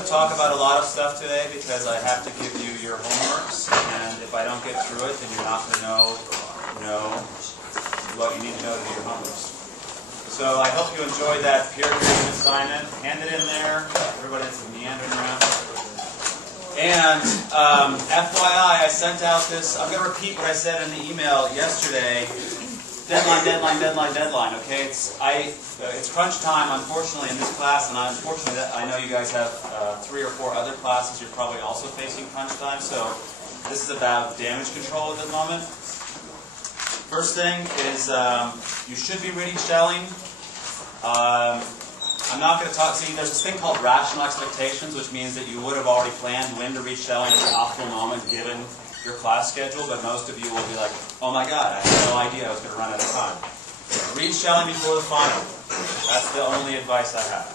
to talk about a lot of stuff today because I have to give you your homeworks, and if I don't get through it, then you're not going to know what you need to know to do your homeworks. So I hope you enjoyed that peer grading assignment. Hand it in there. Everybody's meandering around. And FYI, I sent out this. I'm going to repeat what I said in the email yesterday. Deadline, deadline, deadline, deadline. Okay, it's crunch time, unfortunately, in this class, and unfortunately, I know you guys have 3 or 4 other classes. You're probably also facing crunch time. So this is about damage control at the moment. First thing is you should be reading Schelling. I'm not going to talk. See, there's this thing called rational expectations, which means that you would have already planned when to read Schelling at the optimal moment, given your class schedule, but most of you will be like, oh my god, I had no idea I was going to run out of time. Read Schelling before the final. That's the only advice I have.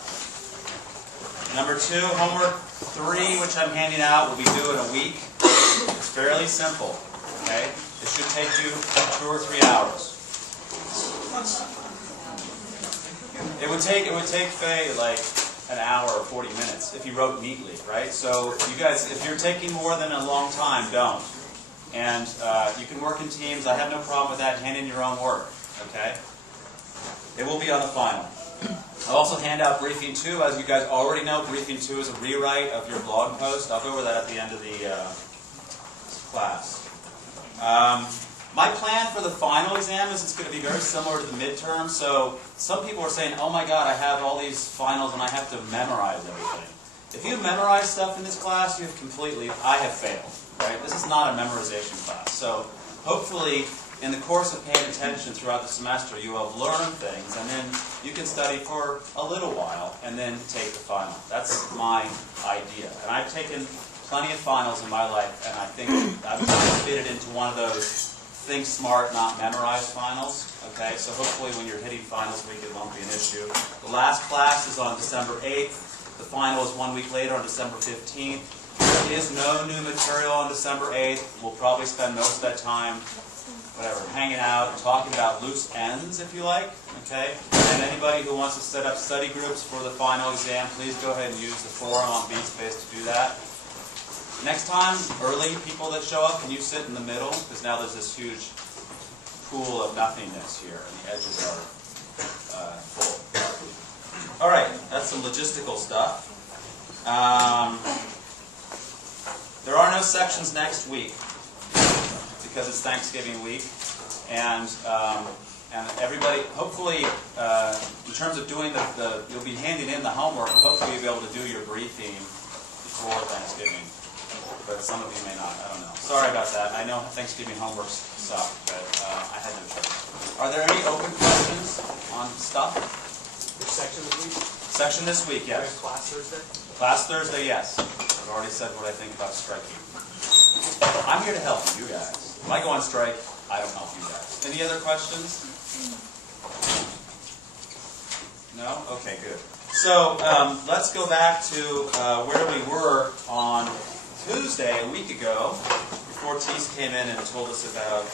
Number 2, homework 3, which I'm handing out, will be due in a week. It's fairly simple. Okay? It should take you 2 or 3 hours. It would take Faye like an hour or 40 minutes if you wrote neatly, right? So you guys, if you're taking more than a long time, don't. And you can work in teams. I have no problem with that. Hand in your own work, okay? It will be on the final. I'll also hand out Briefing 2. As you guys already know, Briefing 2 is a rewrite of your blog post. I'll go over that at the end of the class. My plan for the final exam is it's going to be very similar to the midterm. So some people are saying, oh my god, I have all these finals and I have to memorize everything. If you memorize stuff in this class, you have I have failed. Right? This is not a memorization class. So hopefully, in the course of paying attention throughout the semester, you will have learned things, and then you can study for a little while, and then take the final. That's my idea. And I've taken plenty of finals in my life, and I think I've kind of fitted into one of those think smart, not memorize finals. Okay, so hopefully when you're hitting finals week, it won't be an issue. The last class is on December 8th. The final is 1 week later on December 15th. There is no new material on December 8th. We'll probably spend most of that time, hanging out and talking about loose ends, if you like. Okay? And anybody who wants to set up study groups for the final exam, please go ahead and use the forum on BSpace to do that. Next time, early people that show up, can you sit in the middle? Because now there's this huge pool of nothingness here, and the edges are full. All right, that's some logistical stuff. There are no sections next week because it's Thanksgiving week, and everybody, hopefully, in terms of doing you'll be handing in the homework, and hopefully you'll be able to do your briefing before Thanksgiving. But some of you may not. I don't know. Sorry about that. I know Thanksgiving homeworks suck, but I had no choice. Are there any open questions on stuff? Which section this week? Section this week, yes. Class Thursday? Class Thursday, yes. I've already said what I think about striking. I'm here to help you guys. If I go on strike, I don't help you guys. Any other questions? No? Okay, good. So let's go back to where we were on Tuesday, a week ago, before Teese came in and told us about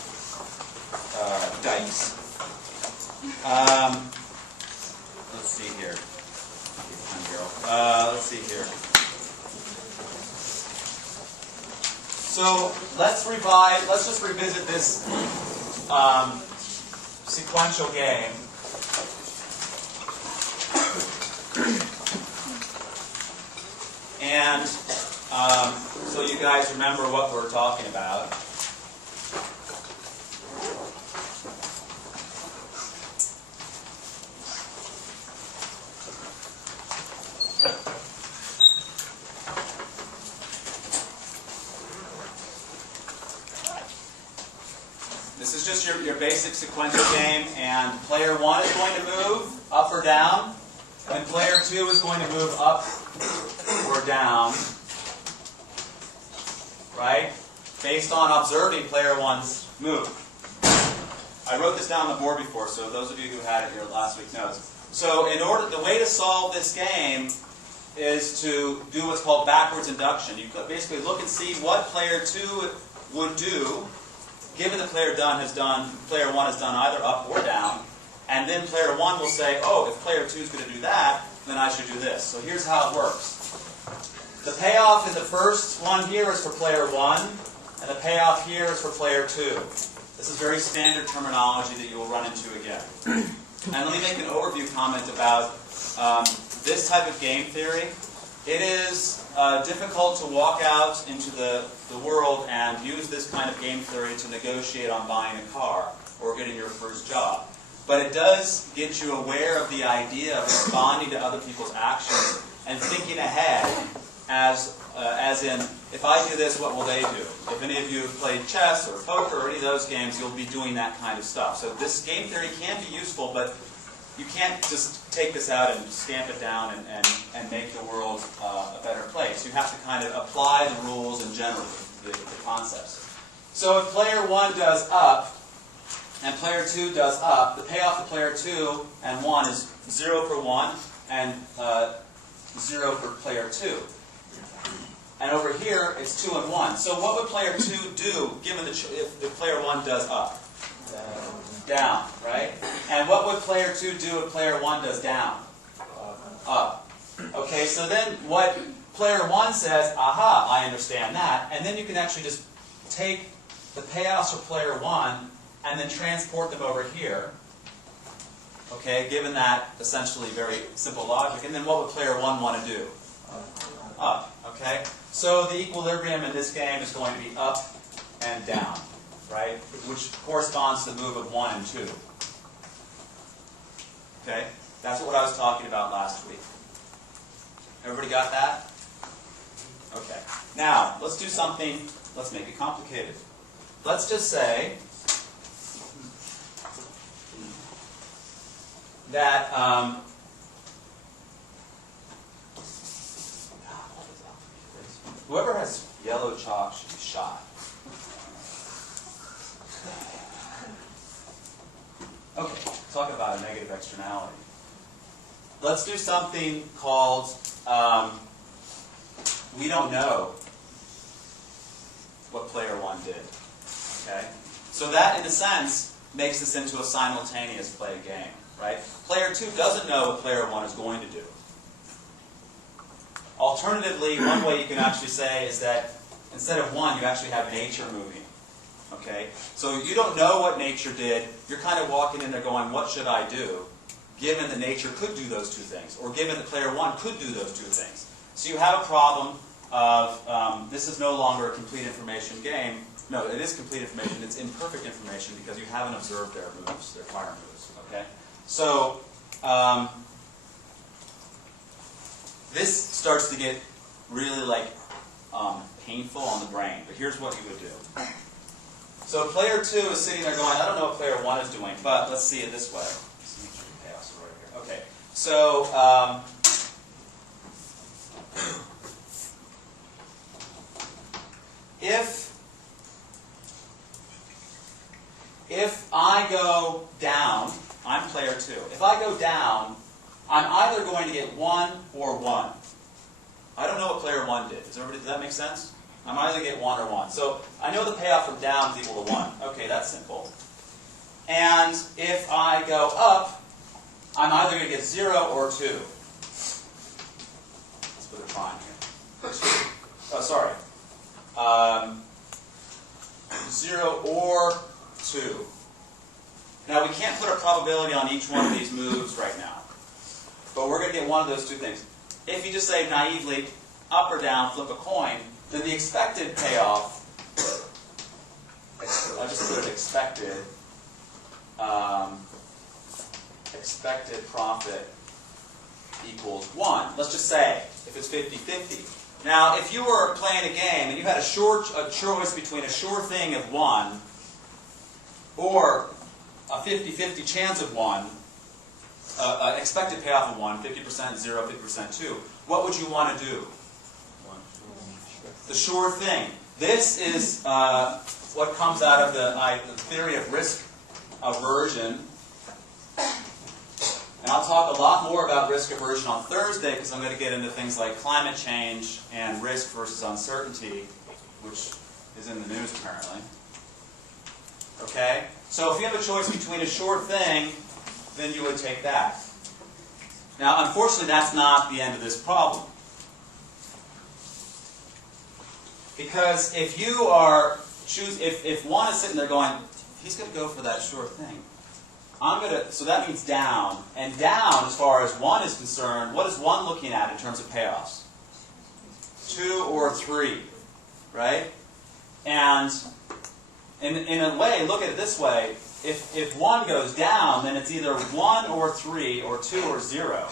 dice. Let's see here. Let's see here. So let's just revisit this sequential game. And so you guys remember what we're talking about. This is just your basic sequential game, and player 1 is going to move up or down, and player 2 is going to move up or down, right? Based on observing player 1's move. I wrote this down on the board before, so those of you who had it here last week knows. So the way to solve this game is to do what's called backwards induction. You basically look and see what player 2 would do, given that player 1 has done either up or down, and then player 1 will say, oh, if player 2 is going to do that, then I should do this. So here's how it works. The payoff in the first one here is for player 1, and the payoff here is for player 2. This is very standard terminology that you will run into again. And let me make an overview comment about this type of game theory. It is difficult to walk out into the world and use this kind of game theory to negotiate on buying a car or getting your first job. But it does get you aware of the idea of responding to other people's actions and thinking ahead as in, if I do this, what will they do? If any of you have played chess or poker or any of those games, you'll be doing that kind of stuff. So this game theory can be useful, but you can't just take this out and stamp it down and make the world a better place. You have to kind of apply the rules in general, the concepts. So if player 1 does up, and player 2 does up, the payoff to player 2 and 1 is 0 for 1 and 0 for player 2. And over here, it's 2 and 1. So what would player 2 do given if the player 1 does up? Down, right? And what would player 2 do if player 1 does down? Up. Okay, so then what player 1 says, aha, I understand that. And then you can actually just take the payoffs for player 1 and then transport them over here. Okay, given that essentially very simple logic. And then what would player 1 want to do? Up. Okay? So the equilibrium in this game is going to be up and down, right? Which corresponds to the move of 1 and 2. Okay? That's what I was talking about last week. Everybody got that? Okay. Now, let's do something, let's make it complicated. Let's just say that whoever has yellow chalk should be shot. Okay, talk about a negative externality. Let's do something called, we don't know what player 1 did. Okay? So that, in a sense, makes this into a simultaneous play game. Right? Player 2 doesn't know what player 1 is going to do. Alternatively, one way you can actually say is that instead of 1, you actually have nature moving. Okay? So you don't know what nature did. You're kind of walking in there going, what should I do? Given that nature could do those two things, or given that player 1 could do those two things. So you have a problem of, this is no longer a complete information game. No, it is complete information. It's imperfect information because you haven't observed their moves, their fire moves. Okay? So, this starts to get really painful on the brain, but here's what you would do. So player 2 is sitting there going, I don't know what player 1 is doing, but let's see it this way. Let's make sure the chaos are right here. Okay, so if I go down, I'm player 2. If I go down, I'm either going to get 1 or 1. I don't know what player 1 did. Does that make sense? I'm either going to get 1 or 1. So I know the payoff from down is equal to 1. Okay, that's simple. And if I go up, I'm either going to get 0 or 2. Let's put a try here. Oh, sorry. 0 or 2. Now, we can't put a probability on each one of these moves right now. But we're going to get one of those two things. If you just say naively, up or down, flip a coin, then the expected payoff, I'll just put it expected, expected profit equals 1. Let's just say, if it's 50-50. Now, if you were playing a game and you had a choice between a sure thing of 1 or a 50-50 chance of 1, an expected payoff of 1, 50% 0, 50% 2, what would you want to do? The sure thing. This is what comes out of the theory of risk aversion. And I'll talk a lot more about risk aversion on Thursday because I'm going to get into things like climate change and risk versus uncertainty, which is in the news apparently. Okay? So if you have a choice between a sure thing, then you would take that. Now, unfortunately, that's not the end of this problem. Because if you are if one is sitting there going, he's going to go for that sure thing. So that means down. And down, as far as one is concerned, what is one looking at in terms of payoffs? 2 or 3, right? And in a way, look at it this way. If 1 goes down, then it's either 1 or 3 or 2 or 0,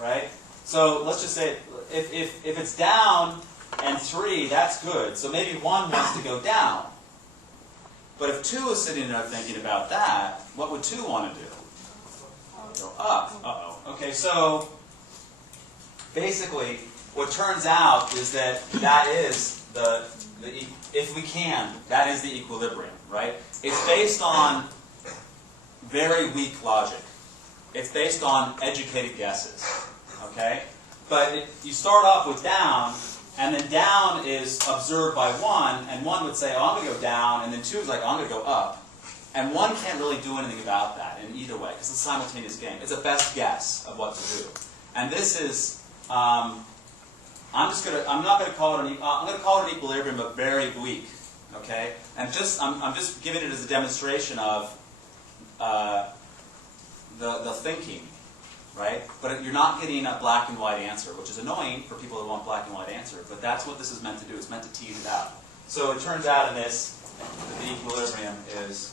right? So let's just say if it's down and 3, that's good. So maybe 1 wants to go down. But if 2 is sitting there thinking about that, what would 2 want to do? Go up. Uh-oh. Okay, so basically, what turns out is that is if we can, that is the equilibrium, right? It's based on very weak logic. It's based on educated guesses, okay? But you start off with down, and then down is observed by 1, and 1 would say, oh, I'm going to go down, and then 2 is like, oh, I'm going to go up. And 1 can't really do anything about that in either way, because it's a simultaneous game. It's a best guess of what to do. And this is, I'm not going to call it I'm going to call it an equilibrium, but very weak, okay? And I'm just giving it as a demonstration of the thinking, right? But you're not getting a black and white answer, which is annoying for people who want black and white answer. But that's what this is meant to do. It's meant to tease it out. So it turns out in this that the equilibrium is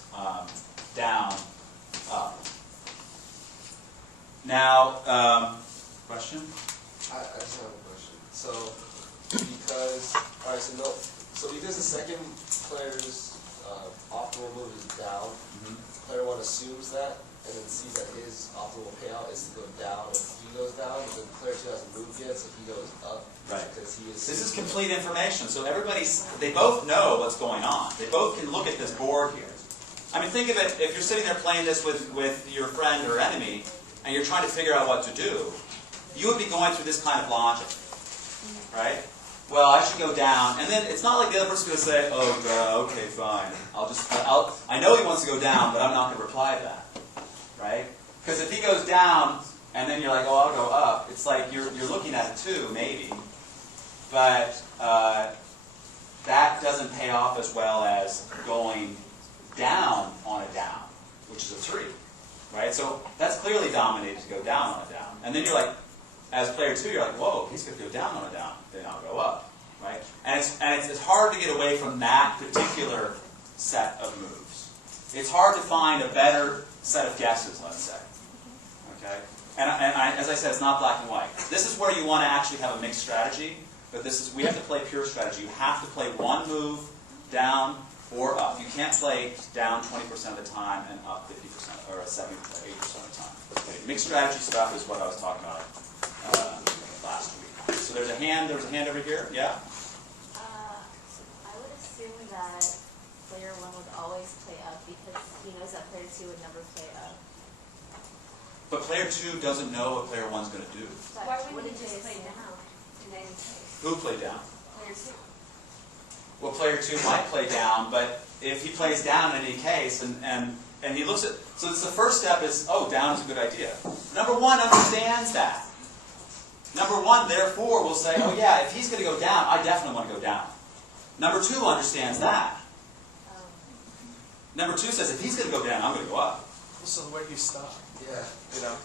down, up. Now, question? I just have a question. So because because the second player's optimal move is down, player 1 assumes that, and then sees that his optimal payout is to go down if he goes down, but then player 2 hasn't moved yet, so he goes up. Right. Because he is. This is complete information, so they both know what's going on. They both can look at this board here. I mean, think of it, if you're sitting there playing this with your friend or enemy, and you're trying to figure out what to do, you would be going through this kind of logic, right? Well, I should go down, and then it's not like the other person's going to say, oh, okay, fine. I know he wants to go down, but I'm not going to reply to that, right? Because if he goes down, and then you're like, oh, I'll go up, it's like you're looking at it too, maybe, but that doesn't pay off as well as going down on a down, which is a 3, right? So that's clearly dominated to go down on a down. And then you're like, as player 2, you're like, whoa, he's going to go down on a down, then I'll go up, right? And it's hard to get away from that particular set of moves. It's hard to find a better set of guesses, let's say, okay? And as I said, it's not black and white. This is where you want to actually have a mixed strategy, but we have to play pure strategy. You have to play one move down or up. You can't play down 20% of the time and up 50% or 70% or 80% of the time. Okay. Mixed strategy stuff is what I was talking about last week. So there's a hand over here. Yeah? I would assume that player 1 would always play up because he knows that player 2 would never play up. But player 2 doesn't know what player 1's going to do. Why wouldn't he just play down in any case? Who played down? Player 2. Well, player 2 might play down, but if he plays down in any case, and he looks at... So it's the first step is, oh, down is a good idea. Number 1 understands that. Number 1, therefore, will say, oh yeah, if he's going to go down, I definitely want to go down. Number 2 understands that. Number 2 says, if he's going to go down, I'm going to go up. So where do you stop? Yeah. You know,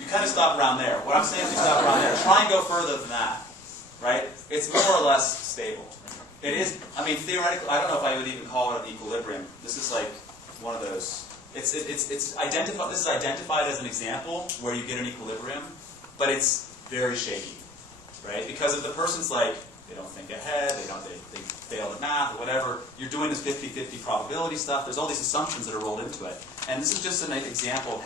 you kind of stop around there. What I'm saying is you stop around there. Try and go further than that, right? It's more or less stable. It is, I mean, theoretically, I don't know if I would even call it an equilibrium. This is like one of those, it's identified, this is identified as an example where you get an equilibrium, but it's very shaky, right? Because if the person's like, they don't think ahead, they fail at math or whatever, you're doing this 50-50 probability stuff, there's all these assumptions that are rolled into it. And this is just an example of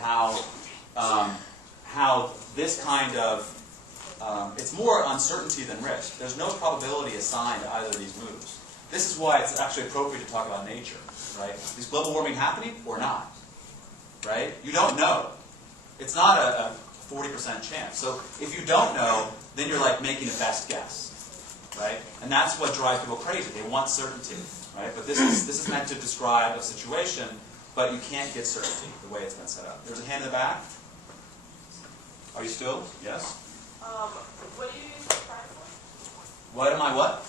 how this kind of, it's more uncertainty than risk. There's no probability assigned to either of these moves. This is why it's actually appropriate to talk about nature, right? Is global warming happening or not, right? You don't know. It's not a 40% chance. So if you don't know, then you're like making a best guess, right? And that's what drives people crazy. They want certainty, right? But this is meant to describe a situation, but you can't get certainty the way it's been set up. There's a hand in the back. Are you still? Yes? What do you use the prime for? What am I what?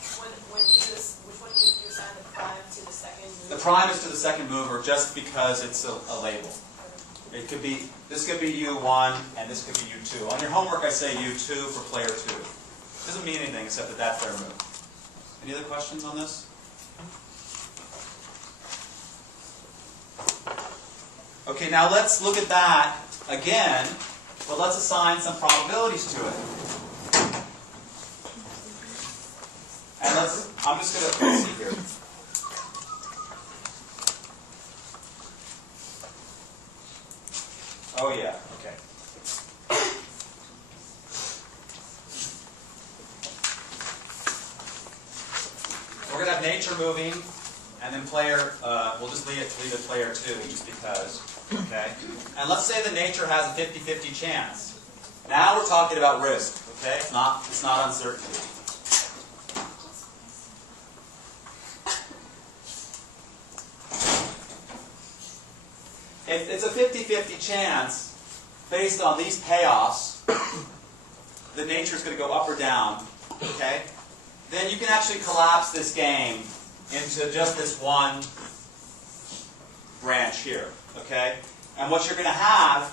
When you do this, which one you assign the prime to the second move? The prime is to the second mover just because it's a label. It could be, this could be U1 and this could be U2. On your homework I say U2 for player 2. Doesn't mean anything except that that's their move. Any other questions on this? Okay, now let's look at that again, but let's assign some probabilities to it. And I'm just going to see here. Oh yeah, okay. We're going to have nature moving, and then player, we'll just leave it player 2 just because, okay? And let's say the nature has a 50-50 chance. Now we're talking about risk, okay? It's not uncertainty. If it's a 50-50 chance, based on these payoffs, the nature is going to go up or down, okay? Then you can actually collapse this game into just this one branch here, okay? And what you're going to have,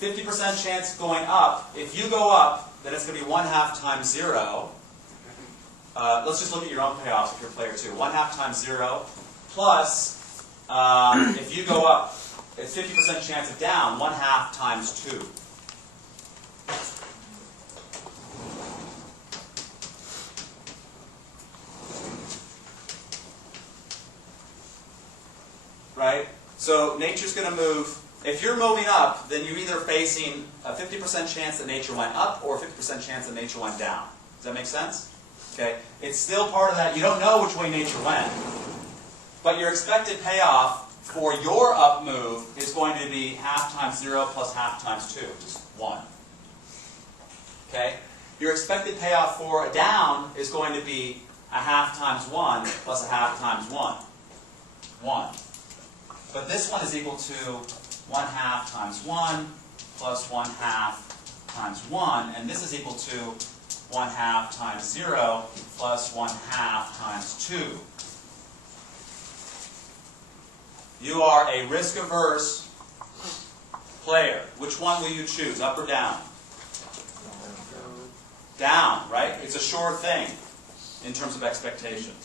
50% chance going up. If you go up, then it's going to be 1/2 times 0. Let's just look at your own payoffs if you're player 2. 1/2 times 0 plus, if you go up, it's 50% chance of down, 1/2 times 2. Right? So nature's going to move. If you're moving up, then you're either facing a 50% chance that nature went up or a 50% chance that nature went down. Does that make sense? Okay. It's still part of that. You don't know which way nature went. But your expected payoff for your up move is going to be 1/2 times 0 plus 1/2 times 2, just 1. Okay? Your expected payoff for a down is going to be 1/2 times 1 plus 1/2 times 1. 1. But this one is equal to 1/2 times 1 plus 1/2 times 1, and this is equal to 1/2 times 0 plus 1/2 times 2. You are a risk-averse player. Which one will you choose, up or down? Down, right? It's a sure thing in terms of expectations.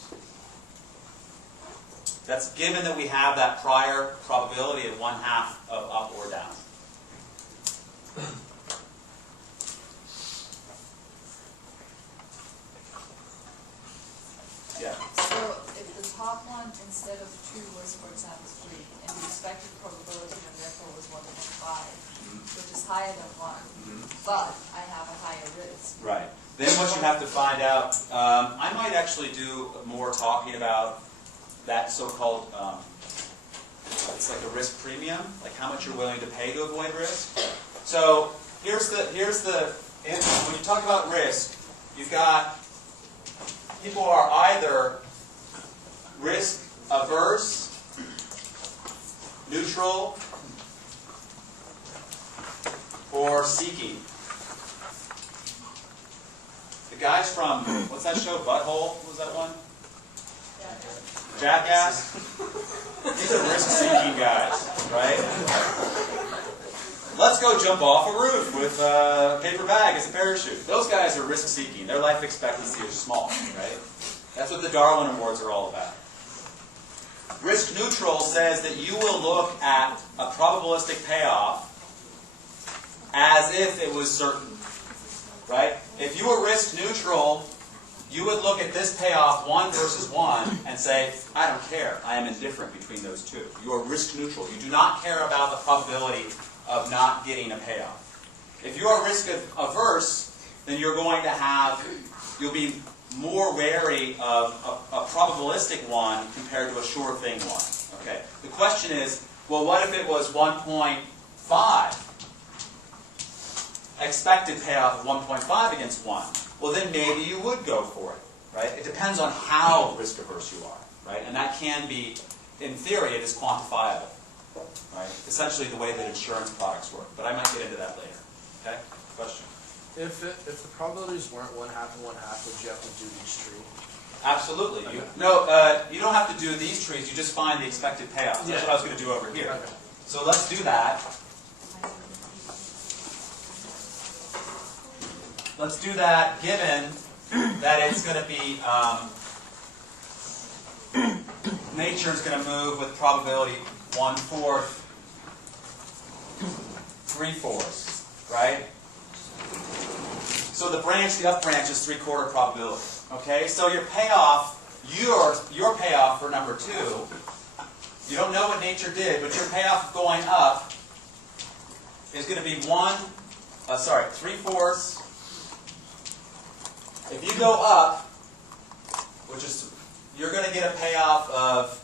That's given that we have that prior probability of 1/2 of up or down. Yeah. So if the top one instead of 2 was, for example, 3, and the expected probability then therefore was 1.5, which is higher than 1, but I have a higher risk. Right. Then what you have to find out, I might actually do more talking about that so-called, it's like a risk premium, like how much you're willing to pay to avoid risk. So here's the when you talk about risk, you've got people are either risk averse, neutral, or seeking. The guys from, what's that show, Butthole? What was that one? Jackass? These are risk-seeking guys, right? Let's go jump off a roof with a paper bag as a parachute. Those guys are risk-seeking. Their life expectancy is small, right? That's what the Darwin Awards are all about. Risk-neutral says that you will look at a probabilistic payoff as if it was certain, right? If you were risk-neutral, you would look at this payoff, 1 versus 1, and say, I don't care. I am indifferent between those two. You are risk neutral. You do not care about the probability of not getting a payoff. If you are risk averse, then you're going to have, you'll be more wary of a probabilistic one compared to a sure thing one. Okay. The question is, well, what if it was 1.5? Expected payoff of 1.5 against 1. Well, then maybe you would go for it, right? It depends on how risk-averse you are, right? And that can be, in theory, it is quantifiable, right? Essentially the way that insurance products work. But I might get into that later, okay? Question? If the probabilities weren't 1/2 and 1/2, would you have to do each tree? Absolutely. You, Okay. no, you don't have to do these trees. You just find the expected payoff. That's what I was going to do over here. Okay. So let's do that. Let's do that given that it's going to be, nature is going to move with probability 1/4, 3/4, right? So the up branch is 3/4 probability. Okay, so your payoff, your payoff for number 2, you don't know what nature did, but your payoff going up is going to be 3/4. If you go up, which is, you're going to get a payoff of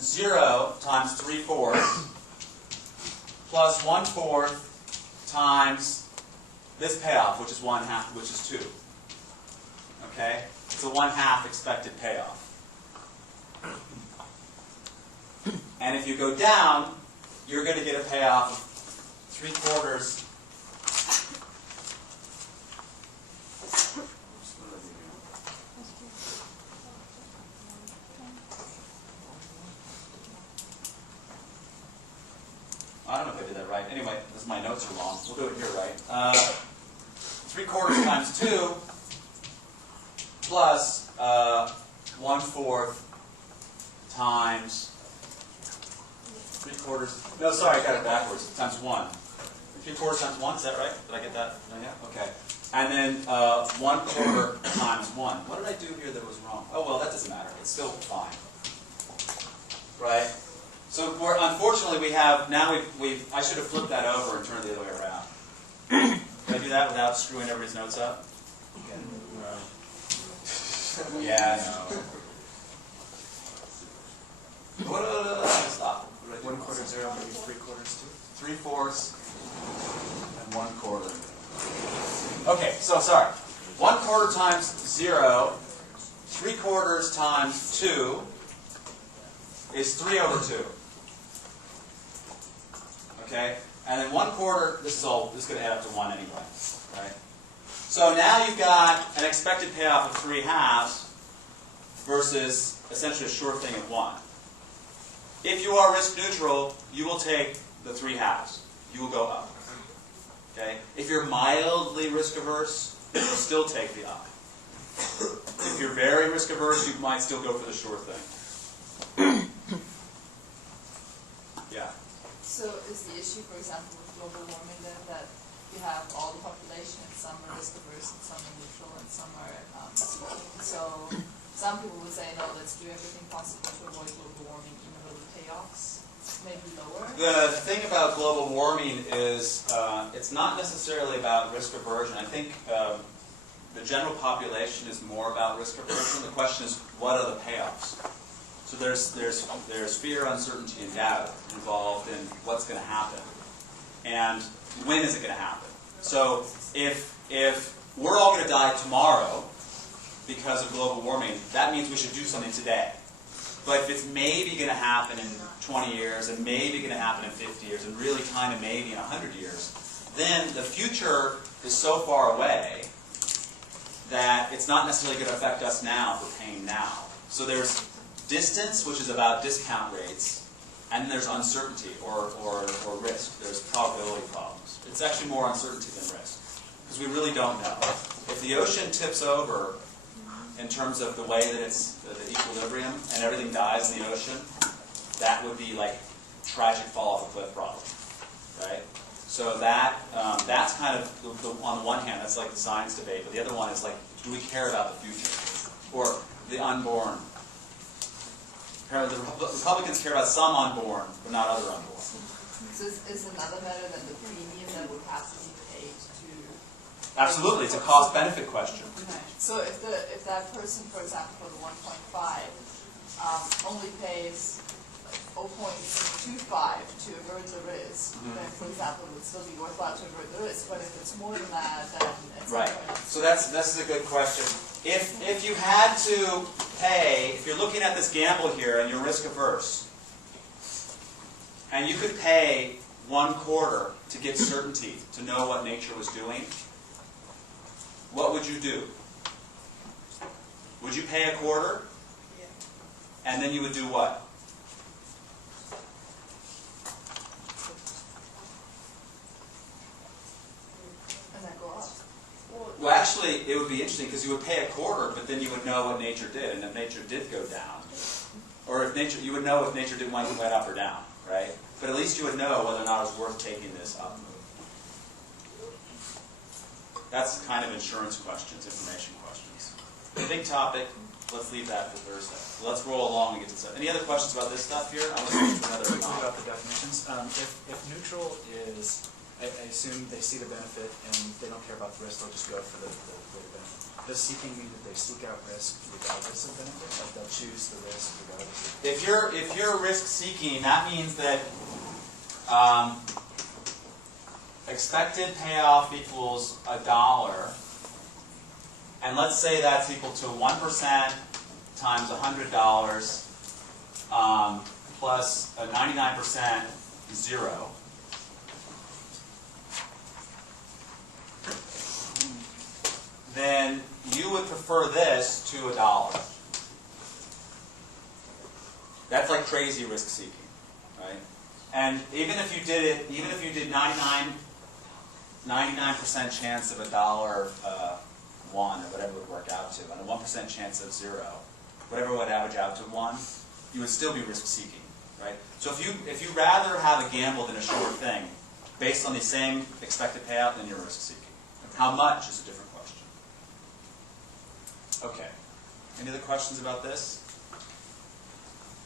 0 times 3/4 plus 1/4 times this payoff, which is 1/2, which is 2. Okay? It's a 1/2 expected payoff. And if you go down, you're going to get a payoff of 3/4. I don't know if I did that right. Anyway, my notes are long. We'll do it here, right? 3/4 times 2 plus 1/4 times 3/4. No, sorry, I got it backwards. Times 1. 3/4 times 1, is that right? Did I get that? No, yeah? Okay. And then 1/4 times 1. What did I do here that was wrong? Oh, well, that doesn't matter. It's still fine. Right? So unfortunately we have, now I should have flipped that over and turned it the other way around. Did I do that without screwing everybody's notes up? Yeah, I know. Stop. 1/4 0, maybe 3/4 2. 3/4 and 1/4. Okay, so sorry. 1/4 times 0, 3/4 times 2 is 3/2. Okay? And then 1/4, this is going to add up to 1 anyway. Right? So now you've got an expected payoff of 3/2 versus essentially a sure thing of 1. If you are risk neutral, you will take the 3/2. You will go up. Okay? If you're mildly risk averse, you'll still take the up. If you're very risk averse, you might still go for the sure thing. Yeah. So is the issue, for example, with global warming then that you have all the population and some are risk averse and some are neutral and some are so some people would say, no, let's do everything possible to avoid global warming even though the payoffs may be lower? The thing about global warming is it's not necessarily about risk aversion. I think the general population is more about risk aversion. The question is, what are the payoffs? So there's fear, uncertainty, and doubt involved in what's going to happen, and when is it going to happen. So if we're all going to die tomorrow because of global warming, that means we should do something today. But if it's maybe going to happen in 20 years, and maybe going to happen in 50 years, and really kind of maybe in 100 years, then the future is so far away that it's not necessarily going to affect us now for paying now. So there's distance, which is about discount rates, and there's uncertainty or risk. There's probability problems. It's actually more uncertainty than risk, because we really don't know. If the ocean tips over in terms of the way that it's the equilibrium and everything dies in the ocean, that would be like tragic fall off a cliff problem, right? So that's kind of on the one hand, that's like the science debate, but the other one is like, do we care about the future or the unborn? Apparently, the Republicans care about some unborn, but not other unborn. So is another matter than the premium that would have to be paid to? Absolutely, it's a cost-benefit question. So if that person, for example, for the 1.5, only pays 0.25 to avert the risk, then, for example, it would still be worthwhile to avert the risk. But if it's more than that, then it's right. So this is a good question. If you had to pay, if you're looking at this gamble here and you're risk averse, and you could pay 1/4 to get certainty, to know what nature was doing, what would you do? Would you pay a quarter? Yeah. And then you would do what? And then go up. Well, actually, it would be interesting because you would pay a quarter, but then you would know what nature did, and if nature did go down, or if nature, you would know if nature did went up or down, right? But at least you would know whether or not it was worth taking this up. That's kind of insurance questions, information questions. A big topic. Let's leave that for Thursday. So let's roll along and get to stuff. Any other questions about this stuff here? I'm going to switch to another Quickly about topic. the definitions. If neutral is, I assume they see the benefit and they don't care about the risk, they'll just go for the benefit. Does seeking mean that they seek out risk regardless of benefit? Like they'll choose the risk regardless of If you're risk seeking, that means that expected payoff equals $1, and let's say that's equal to 1% times $100 plus a 99% 0. Then you would prefer this to $1. That's like crazy risk seeking, right? And even if you did it, even if you did 99% chance of $1, 1, or whatever it would work out to, and a 1% chance of 0, whatever would average out to 1, you would still be risk seeking, right? So if you rather have a gamble than a sure thing, based on the same expected payout, then you're risk seeking. How much is a different question. Okay. Any other questions about this?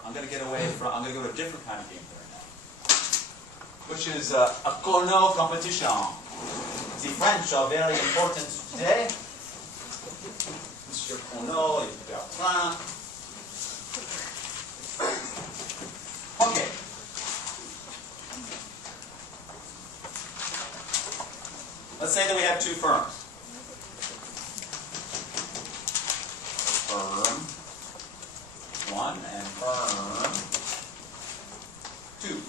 I'm going to go to a different kind of game theory now, which is a Cournot competition. The French are very important today. Monsieur Cournot, Bertrand. Okay. Let's say that we have two firms. Firm 1 and firm 2.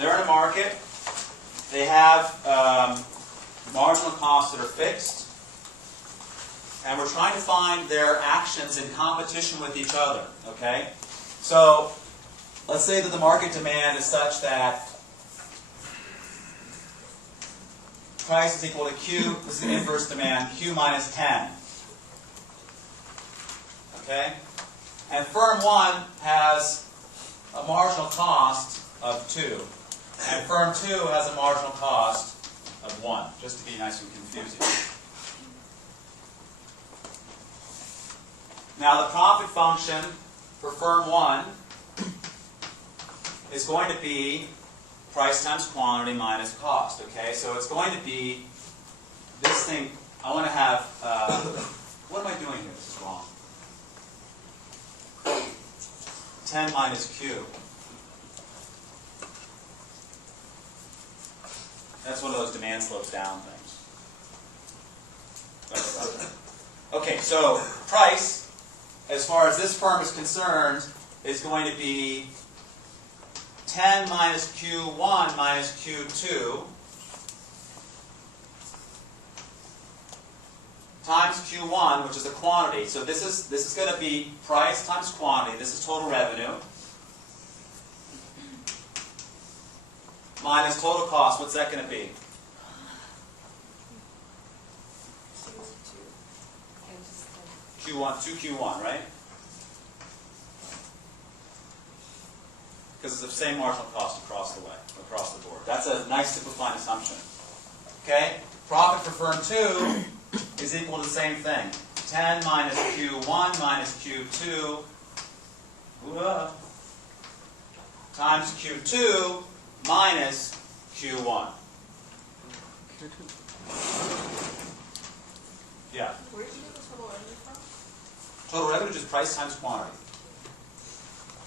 They're in a market. They have marginal costs that are fixed. And we're trying to find their actions in competition with each other. Okay? So, let's say that the market demand is such that price is equal to Q, this is the inverse demand, Q minus 10. Okay? And firm 1 has a marginal cost of 2. And firm 2 has a marginal cost of 1, just to be nice and confusing. Now the profit function for firm 1 is going to be price times quantity minus cost. Okay, so it's going to be this thing. I want to have, what am I doing here? This is wrong. 10 minus Q. That's one of those demand slopes down things. Okay, so price, as far as this firm is concerned, is going to be 10 minus Q1 minus Q2 times Q1, which is the quantity. So this is going to be price times quantity. This is total revenue. Minus total cost. What's that going to be? Q1, 2Q1, right? Because it's the same marginal cost across the board. That's a nice simplifying assumption. Okay? Profit for firm 2 is equal to the same thing. 10 minus Q1 minus Q2 times Q2 minus Q1. Yeah. Where did you get the total revenue from? Total revenue is just price times quantity.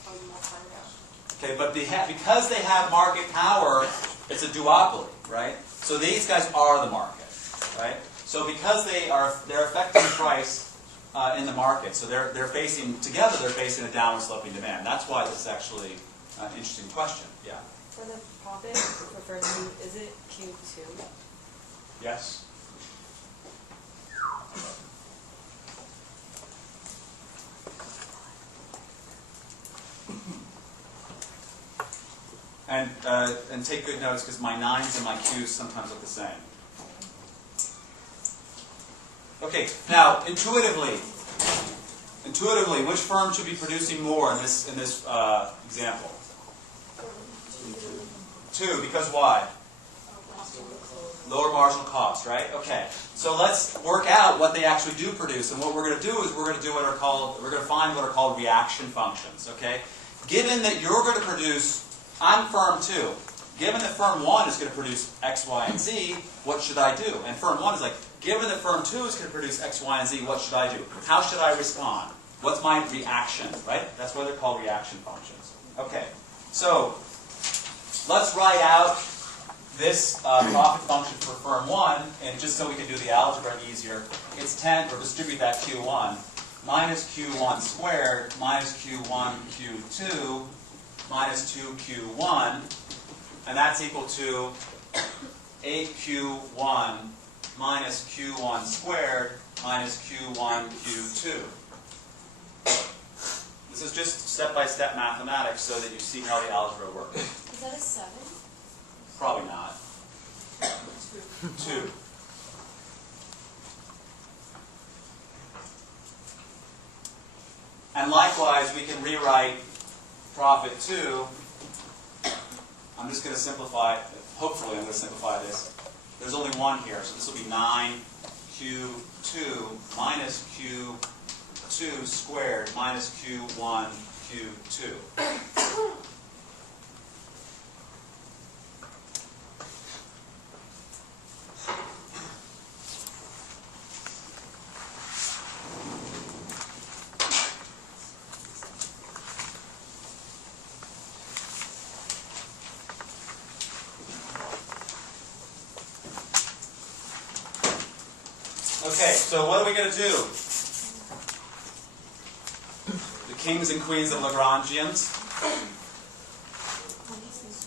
Oh, you multiply it out. Okay, but because they have market power, it's a duopoly, right? So these guys are the market, right? So because they're affecting price in the market, so they're facing a downward sloping demand. That's why this is actually an interesting question. Yeah. For the profit, for first two, is it Q2? Yes? And take good notice because my 9s and my Qs sometimes look the same. Okay, now intuitively, which firm should be producing more in this example? 2, because why? Lower marginal cost, right? Okay. So let's work out what they actually do produce, and what we're going to do is we're going to find what are called reaction functions. Okay. Given that you're going to produce, I'm firm 2. Given that firm 1 is going to produce X, Y, and Z, what should I do? And firm 1 is like, given that firm 2 is going to produce X, Y, and Z, what should I do? How should I respond? What's my reaction, right? That's why they're called reaction functions. Okay, so let's write out this profit function for firm 1, and just so we can do the algebra easier, it's 10, or distribute that Q1, minus Q1 squared, minus Q1 Q2, minus 2Q1, and that's equal to 8Q1 minus Q1 squared minus Q1 Q2. This is just step-by-step mathematics so that you see how the algebra works. Is that a 7? Probably not. 2. And likewise, we can rewrite profit 2. I'm just going to simplify it. Hopefully, I'm going to simplify this. There's only 1 here, so this will be 9Q2 minus Q2 squared minus Q1 Q2. Okay, so what are we going to do? The kings and queens of Lagrangians.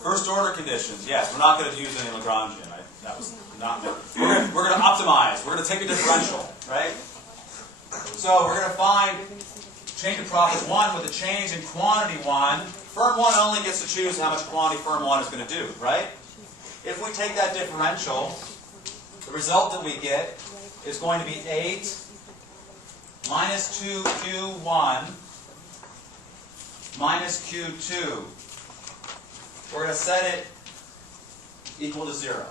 First order conditions. Yes, we're not going to use any Lagrangian. Right? That was not. We're going to optimize. We're going to take a differential, right? So we're going to find change in profit 1 with a change in quantity 1. Firm 1 only gets to choose how much quantity firm 1 is going to do, right? If we take that differential, the result that we get is going to be 8 minus 2Q1 minus Q2. We're going to set it equal to 0.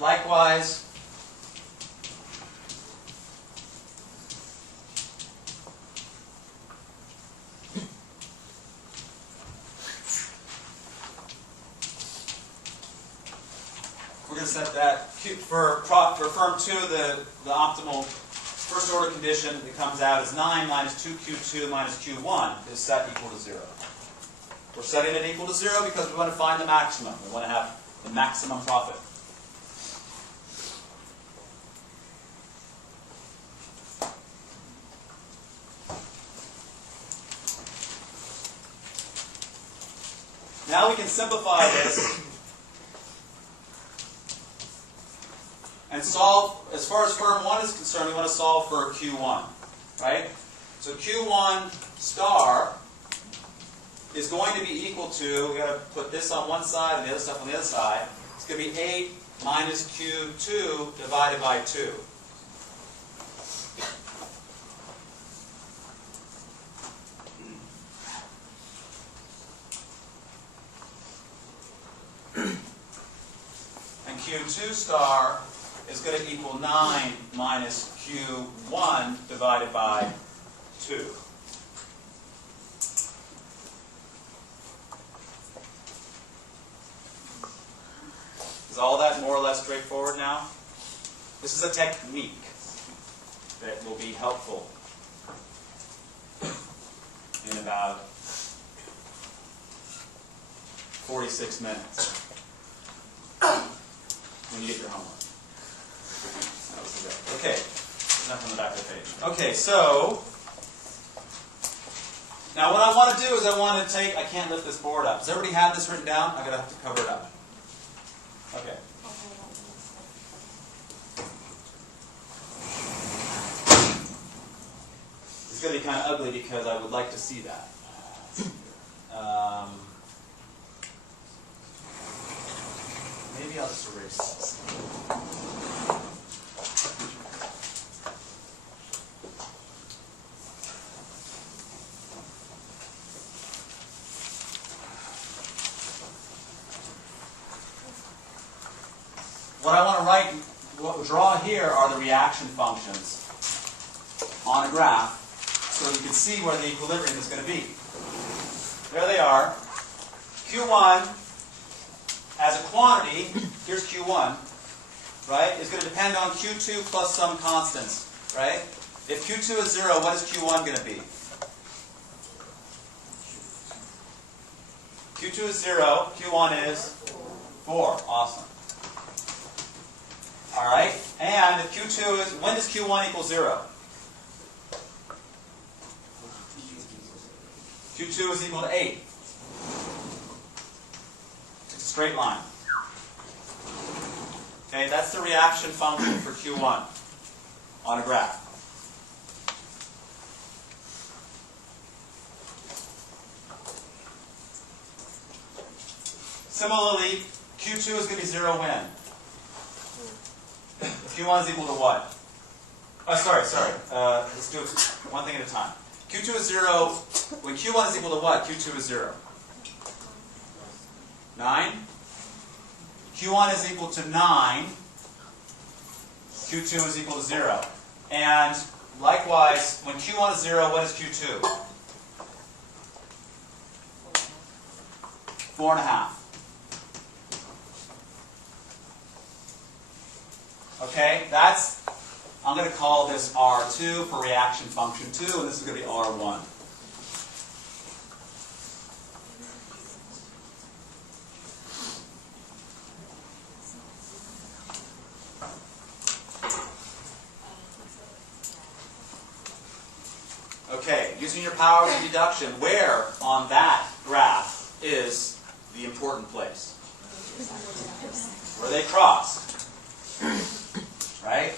Likewise, we're going to set that for firm 2, the optimal first order condition that comes out is 9 minus 2Q2 minus Q1 is set equal to 0. We're setting it equal to 0 because we want to find the maximum. We want to have the maximum profit. Now we can simplify this and solve, as far as firm 1 is concerned, we want to solve for Q1, right? So Q1 star is going to be equal to, we've got to put this on one side and the other stuff on the other side. It's going to be 8 minus Q2 divided by 2. And Q2 star is going to equal 9 minus Q1 divided by 2. Is all that more or less straightforward now? This is a technique that will be helpful in about 46 minutes when you get your homework. That was the Okay, enough on the back of the page. Okay, so Now what I want to do is I can't lift this board up. Does everybody have this written down? I'm going to have to cover it up. Okay. It's going to be kind of ugly because I would like to see that. Maybe I'll just erase this. What I want to write, draw here are the reaction functions on a graph so you can see where the equilibrium is going to be. There they are. Q1 as a quantity, here's Q1, right, is going to depend on Q2 plus some constants, right? If Q2 is 0, what is Q1 going to be? Q2 is 0, Q1 is 4. Awesome. All right, and if Q2 is, when does Q1 equal 0? Q2 is equal to 8. It's a straight line. Okay, that's the reaction function for Q1 on a graph. Similarly, Q2 is going to be 0 when? Q1 is equal to what? Oh, sorry. Let's do it one thing at a time. Q2 is 0. When Q1 is equal to what? Q2 is 0. 9. Q1 is equal to 9. Q2 is equal to 0. And likewise, when Q1 is 0, what is Q2? 4.5. Okay, I'm going to call this R2 for reaction function 2, and this is going to be R1. Okay, using your powers of deduction, where on that graph is the important place? Where they cross. Right?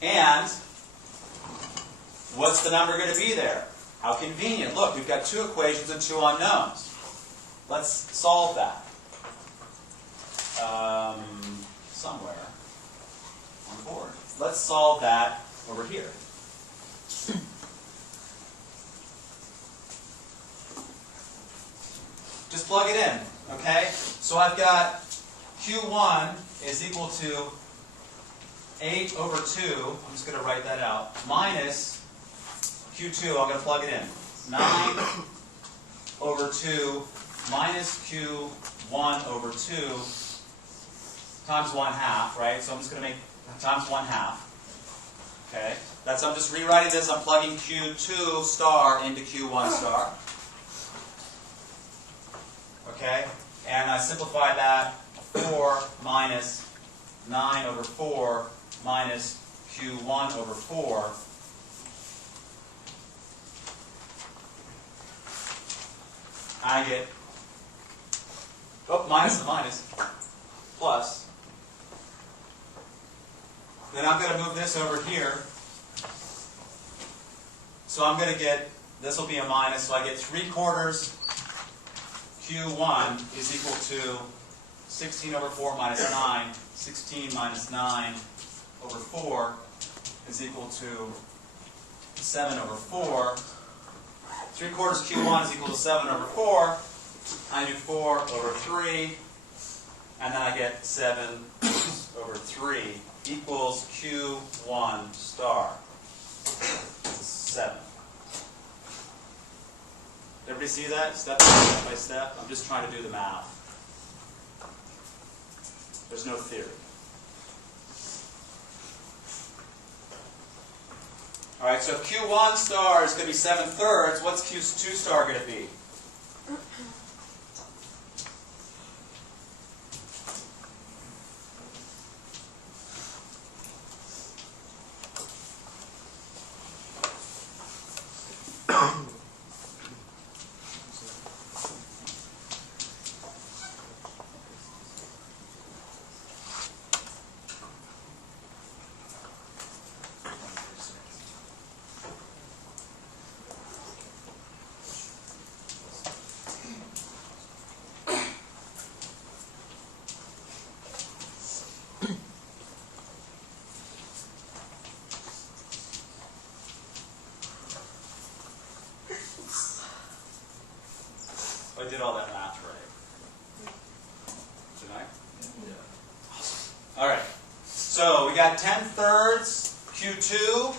And what's the number going to be there? How convenient. Look, we've got 2 equations and 2 unknowns. Let's solve that. Somewhere on the board. Let's solve that over here. Just plug it in, okay? So I've got Q1 is equal to 8 over 2, I'm just going to write that out, minus Q2, I'm going to plug it in, 9 over 2 minus Q1 over 2 times 1/2, right? So I'm just going to make times 1/2, okay? I'm just rewriting this, I'm plugging Q2 star into Q1 star, okay? And I simplify that, 4 minus 9 over 4 minus Q1 over 4. I get, minus and minus, plus. Then I'm going to move this over here. So I'm going to get, this will be a minus, so I get 3/4 Q1 is equal to 16 over 4 minus 9. 16 minus 9 over 4 is equal to 7 over 4. 3/4 Q1 is equal to 7 over 4. I do 4 over 3. And then I get 7 over 3 equals Q1 star. 7. Everybody see that? Step by step. I'm just trying to do the math. There's no theory. All right, so if Q1 star is going to be 7/3, what's Q2 star going to be? Everybody did all that math right? Tonight? Yeah. All right. So we got 10/3 Q2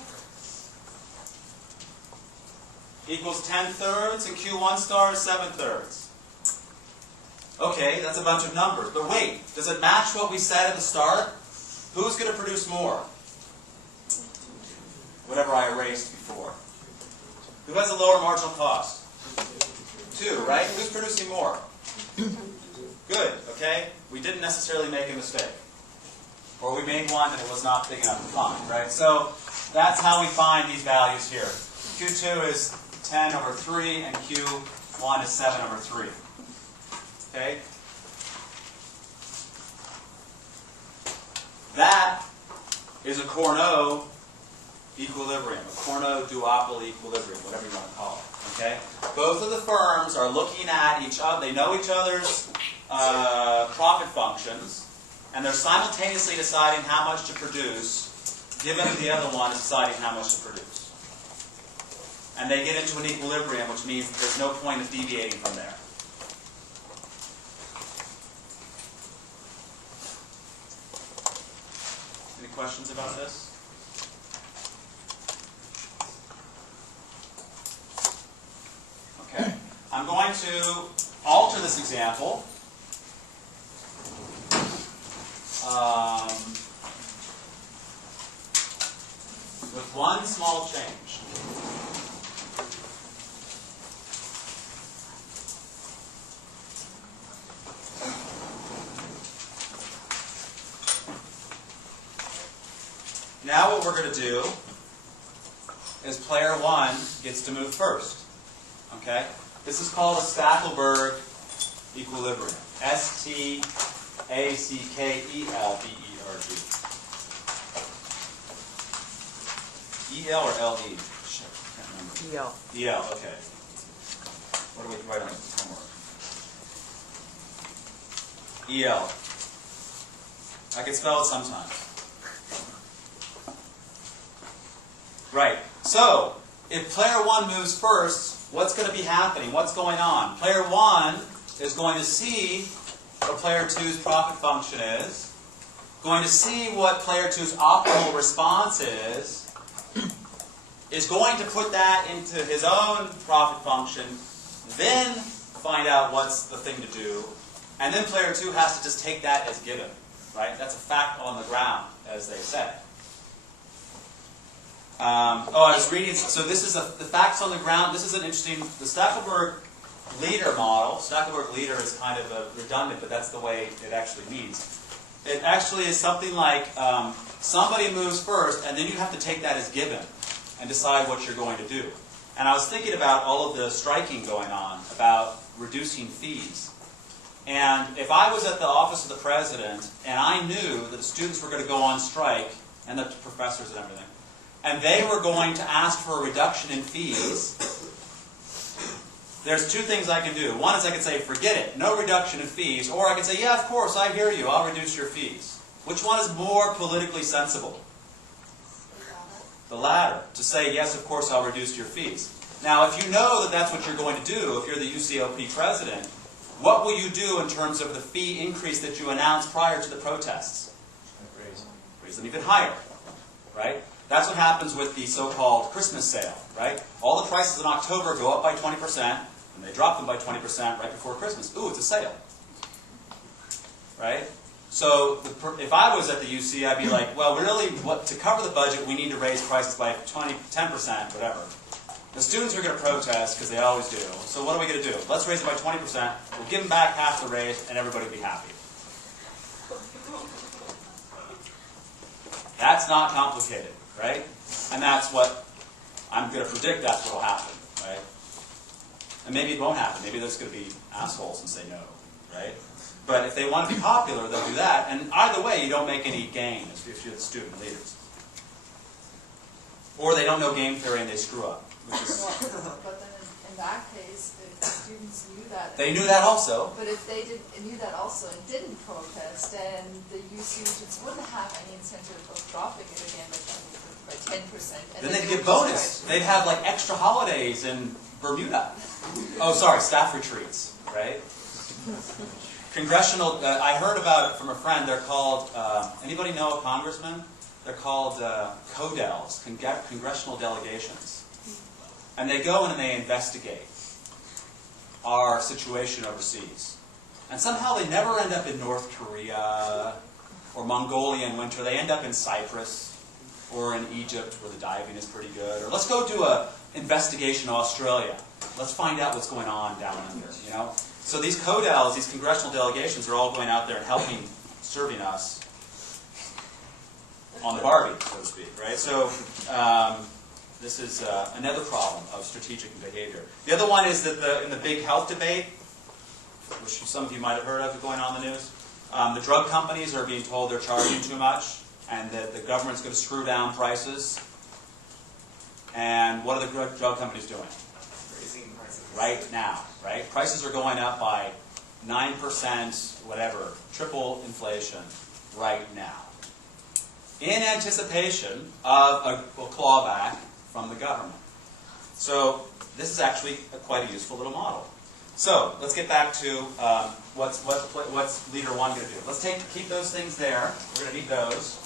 equals 10/3, and Q1 star is 7/3. Okay, that's a bunch of numbers. But wait, does it match what we said at the start? Who's going to produce more? Whatever I erased before. Who has a lower marginal cost? 2, right? Who's producing more? Good, okay? We didn't necessarily make a mistake. Or we made one and it was not big enough to find, right? So that's how we find these values here. Q2 is 10/3 and Q1 is 7/3. Okay? That is a Cournot equilibrium, a Cournot duopoly equilibrium, whatever you want to call it. Okay? Both of the firms are looking at each other. They know each other's profit functions, and they're simultaneously deciding how much to produce, given the other one is deciding how much to produce. And they get into an equilibrium, which means there's no point of deviating from there. Any questions about this? Okay. I'm going to alter this example. With one small change. Now what we're going to do is player 1 gets to move first. Okay? This is called a Stackelberg equilibrium. S-T-A-C-K-E-L-B-E-R-G. E-L or L-E? Shit, I can't remember. E-L. E-L, okay. What do we write on this homework? E-L. I can spell it sometimes. Right. So, if player 1 moves first, what's going to be happening? What's going on? Player 1 is going to see what player 2's profit function is, going to see what player 2's optimal response is going to put that into his own profit function, then find out what's the thing to do, and then player 2 has to just take that as given. Right? That's a fact on the ground, as they say. I was reading, so this is the facts on the ground. This is an interesting, the Stackelberg leader model. Stackelberg leader is kind of redundant, but that's the way it actually means. It actually is something like somebody moves first, and then you have to take that as given and decide what you're going to do. And I was thinking about all of the striking going on, about reducing fees. And if I was at the office of the president, and I knew that the students were going to go on strike, and the professors and everything, and they were going to ask for a reduction in fees, there's two things I can do. One is I can say, forget it, no reduction in fees. Or I can say, yeah, of course, I hear you, I'll reduce your fees. Which one is more politically sensible? The latter. To say, yes, of course, I'll reduce your fees. Now, if you know that that's what you're going to do, if you're the UCOP president, what will you do in terms of the fee increase that you announced prior to the protests? Raise them even higher, right? That's what happens with the so-called Christmas sale, right? All the prices in October go up by 20%, and they drop them by 20% right before Christmas. Ooh, it's a sale, right? So if I was at the UC, I'd be like, well, really, to cover the budget, we need to raise prices by 10%, whatever. The students are going to protest, because they always do. So what are we going to do? Let's raise it by 20%. We'll give them back half the raise, and everybody will be happy. That's not complicated, right? And that's what I'm going to predict that's what will happen, right? And maybe it won't happen. Maybe there's going to be assholes and say no, right? But if they want to be popular, they'll do that. And either way, you don't make any gain if you're the student leaders. Or they don't know game theory and they screw up. Which is, But then in that case, if the students knew that. they knew that also. But if they knew that also and didn't protest, then the UC students wouldn't have any incentive of dropping it again by 10%. Then they'd get bonus. They'd have like extra holidays and Bermuda. Oh, sorry, staff retreats, right? Congressional, I heard about it from a friend. They're called, anybody know a congressman? They're called CODELs, congressional delegations. And they go in and they investigate our situation overseas. And somehow they never end up in North Korea or Mongolia in winter. They end up in Cyprus or in Egypt where the diving is pretty good. Or let's go do an investigation in Australia. Let's find out what's going on down under, you know? So these CODELs, these congressional delegations, are all going out there and helping, serving us on the Barbie, so to speak, right? So this is another problem of strategic behavior. The other one is that in the big health debate, which some of you might have heard of going on in the news, the drug companies are being told they're charging too much and that the government's going to screw down prices. And what are the drug companies doing? Raising prices. Right now, right? Prices are going up by 9%, whatever, triple inflation right now. In anticipation of a clawback from the government. So this is actually quite a useful little model. So let's get back to what's leader one going to do. Let's keep those things there. We're going to need those.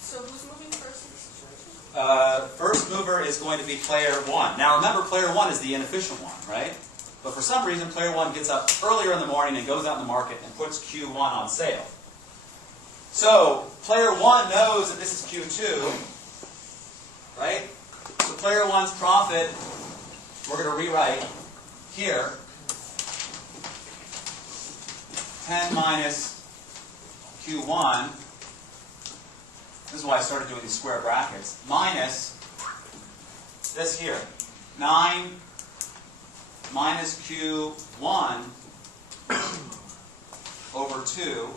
So who's moving first in this situation? First mover is going to be player one. Now remember, player one is the inefficient one, right? But for some reason, player one gets up earlier in the morning and goes out in the market and puts Q1 on sale. So player one knows that this is Q2, right? So player one's profit, we're going to rewrite here, 10 minus Q1. This is why I started doing these square brackets. Minus this here, 9 minus Q1 over 2,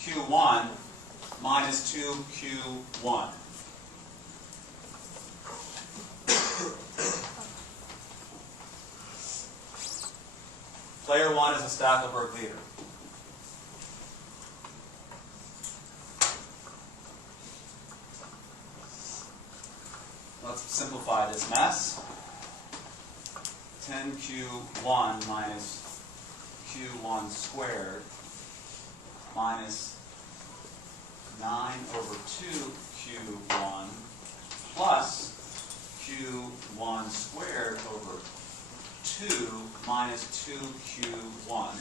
Q1 minus 2Q1. Player one is a Stackelberg leader. Let's simplify this mess. 10Q1 minus Q1 squared minus 9 over 2Q1 plus Q1 squared over 2 minus 2Q1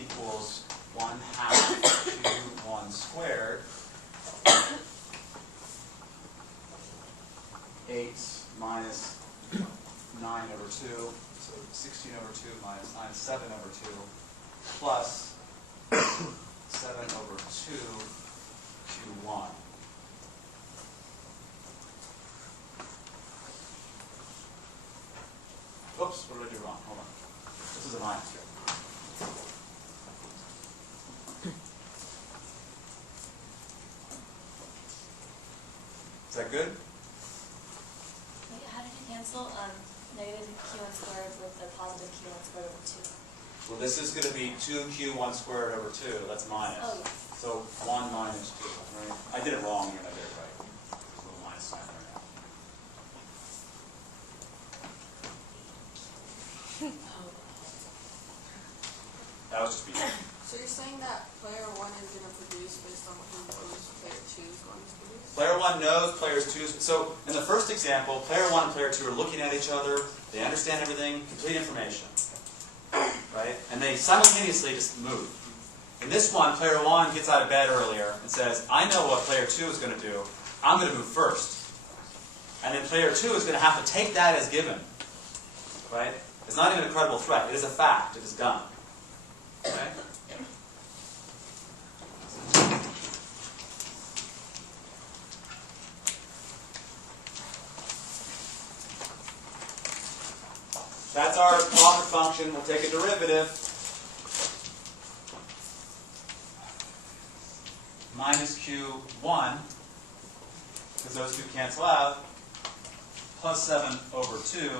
equals 1/2 Q1 squared, 8 minus 9 over 2, so 16 over 2 minus 9, 7 over 2, plus 7 over 2 Q1. Oops, what did I do wrong? Hold on. This is a minus here. Is that good? Wait, how did you cancel negative Q1 squared with the positive Q1 squared over 2? Well, this is going to be 2Q1 squared over 2. That's minus. Oh, yes. So 1 minus 2, right? I did it wrong here. I did it right. There's a little minus sign there now. That was just me. So you're saying that player one is going to produce based on what he knows player two is going to produce? Player 1 knows players 2. So in the first example, player 1 and player 2 are looking at each other. They understand everything, complete information. Right? And they simultaneously just move. In this one, player 1 gets out of bed earlier and says, I know what player 2 is going to do. I'm going to move first. And then player 2 is going to have to take that as given. Right? It's not even a credible threat. It is a fact. It is done. Okay? That's our profit function. We'll take a derivative. Minus Q1, because those two cancel out, plus 7 over 2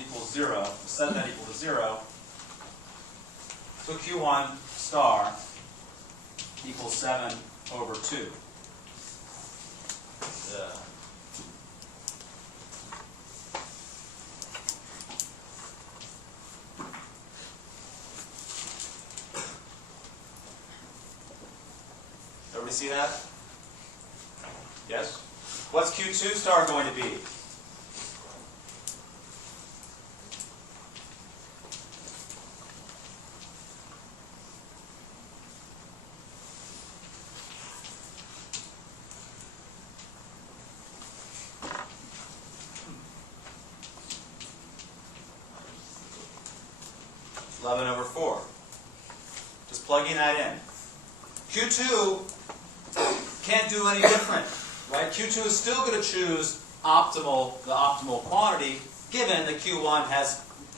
equals 0. Set that equal to 0. So Q1 star equals 7 over 2. Yeah. Everybody see that? Yes? What's Q2 star going to be? Over 4. Just plugging that in. Q2 can't do any different, right? Q2 is still going to choose the optimal quantity, given that Q1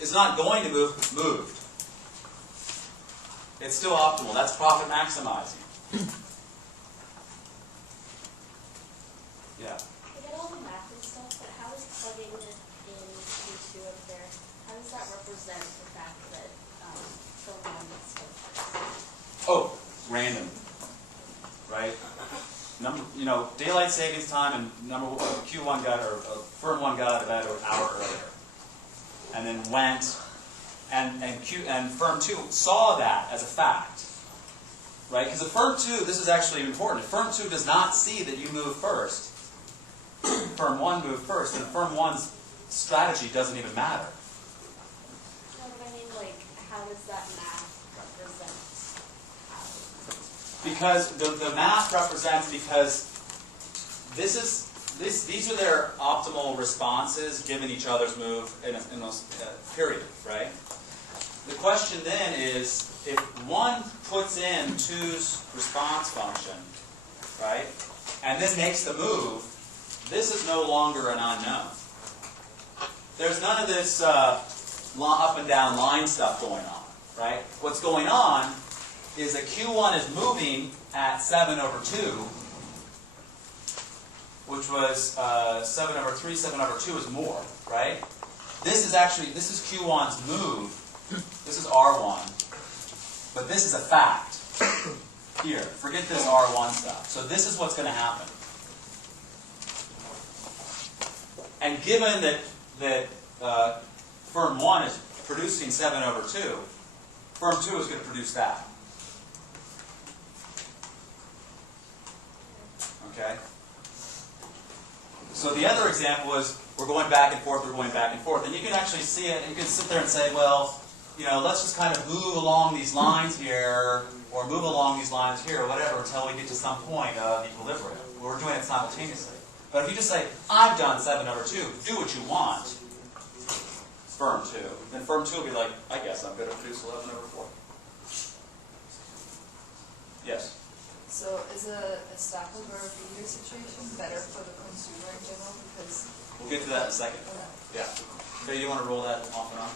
is not going to moved. It's still optimal. That's profit maximizing. Yeah. I get all the math and stuff, but how is plugging it in Q2 up there? How does that represent the fact that the one is so first? Oh, random, right? Daylight savings time and Q1 got or firm 1 got out of bed an hour earlier, and then went and firm 2 saw that as a fact, right? Because if firm 2, this is actually important. If firm 2 does not see that you move first, firm 1 moved first, then firm 1's strategy doesn't even matter. No, but I mean, like, how does that math represent how? Because the math represents these are their optimal responses given each other's move in those period, right? The question then is, if 1 puts in 2's response function, right, and then makes the move, this is no longer an unknown. There's none of this up and down line stuff going on, right? What's going on is that Q1 is moving at 7 over 2, which was 7 over 3, 7 over 2 is more, right? This is Q1's move. This is R1. But this is a fact. Here, forget this R1 stuff. So this is what's going to happen. And given that firm 1 is producing 7 over 2, firm 2 is going to produce that. Okay? So the other example is we're going back and forth, and you can actually see it, and you can sit there and say, well, let's just kind of move along these lines here, or move along these lines here, or whatever, until we get to some point of equilibrium. We're doing it simultaneously. But if you just say, I've done 7 over 2, do what you want, firm 2, then firm 2 will be like, I guess I'm going to produce 11 over 4. Yes? So is a Stackelberg feeder situation better for the consumer in general? Because We'll get to that in a second. okay. Yeah. Okay, you want to roll that off and on?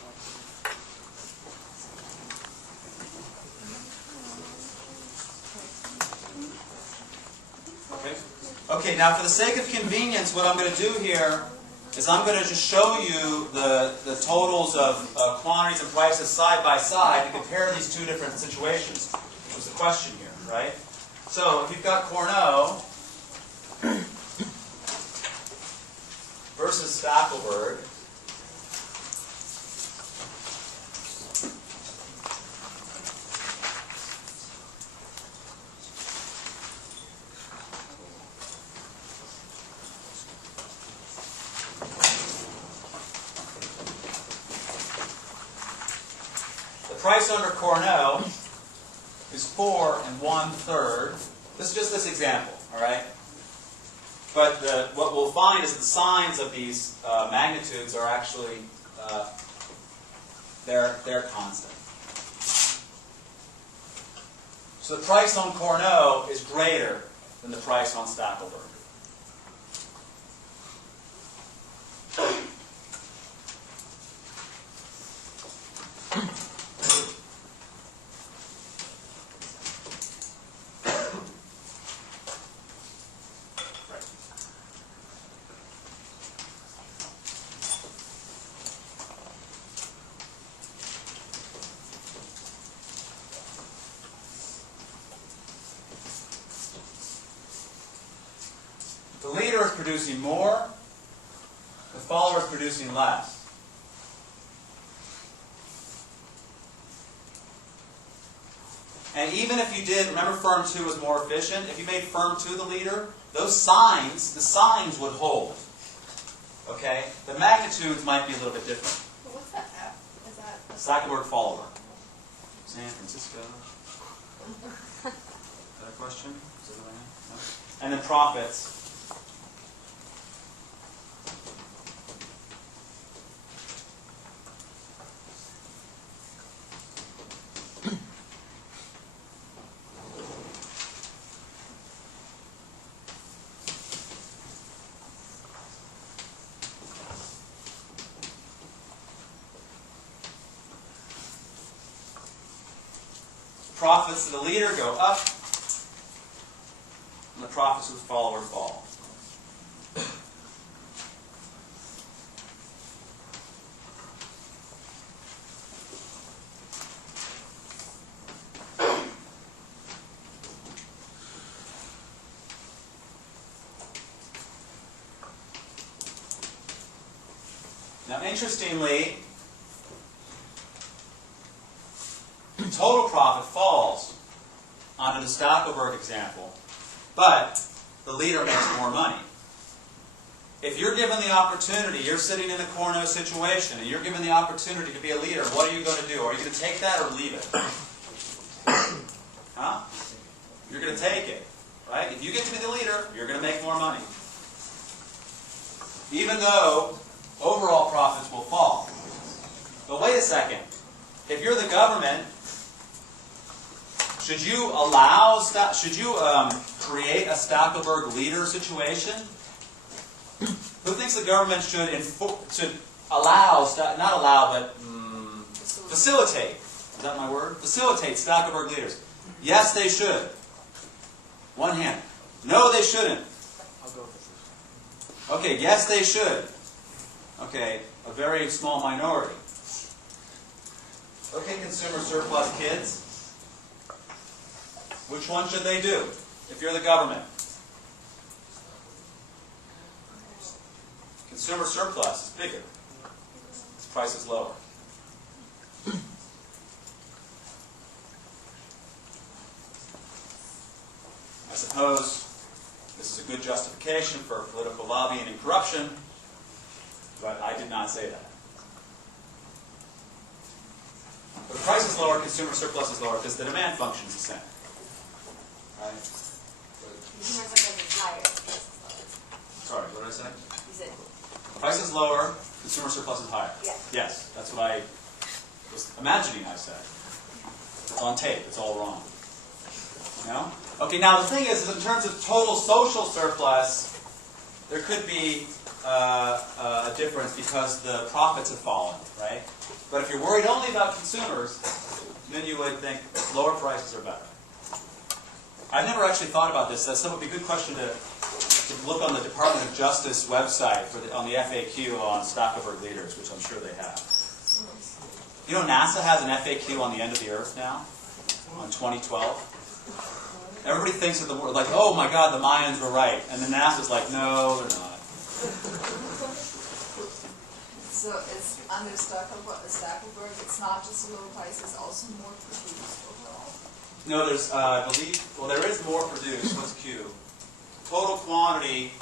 Okay. Okay, now for the sake of convenience, what I'm going to do here is I'm going to just show you the totals of quantities and prices side by side to compare these two different situations, which was the question here, right? So if you've got Cournot versus Stackelberg, the price under Cournot is 4 1/3. This is just this example, all right? But what we'll find is the signs of these magnitudes are actually they're constant. So the price on Cournot is greater than the price on Stackelberg. is producing more, the follower is producing less. And even if you did, remember firm 2 was more efficient, if you made firm 2 the leader, those signs, the signs would hold. Okay? The magnitudes might be a little bit different. But what's that F? Is that a Stackelberg follower. San Francisco. Is that a question? Is that what I have? No. And then profits. Profits of the leader go up, and the profits of the follower fall. Now, interestingly, total profit falls onto the Stackelberg example, but the leader makes more money. If you're given the opportunity, you're sitting in a Cournot situation, and you're given the opportunity to be a leader, what are you going to do? Are you going to take that or leave it? Huh? You're going to take it, right? If you get to be the leader, you're going to make more money. Even though overall profits will fall. But wait a second. If you're the government, should you create a Stackelberg leader situation? Who thinks the government should allow, not allow, but facilitate? Is that my word? Facilitate Stackelberg leaders. Yes, they should. One hand. No, they shouldn't. I'll go with this. Okay, yes, they should. Okay, a very small minority. Okay, consumer surplus kids. Which one should they do if you're the government? Consumer surplus is bigger. Its price is lower. I suppose this is a good justification for political lobbying and corruption, but I did not say that. But the price is lower, consumer surplus is lower, because the demand function is the same. Right? Consumer surplus is higher. Sorry, what did I say? You said, Price is lower, consumer surplus is higher. yes. Yes, that's what I was imagining I said. It's on tape, it's all wrong. No? Okay, now the thing is in terms of total social surplus, there could be a difference because the profits have fallen, right? But if you're worried only about consumers, then you would think lower prices are better. I've never actually thought about this. That would be a good question to look on the Department of Justice website on the FAQ on Stackelberg leaders, which I'm sure they have. You know, NASA has an FAQ on the end of the Earth now, on 2012. Everybody thinks that like, oh my God, the Mayans were right, and then NASA's like, no, they're not. So it's under Stackelberg, it's not just low price, it's also more produced overall. No, there's, I believe, well, there is more produced. What's Q? Total quantity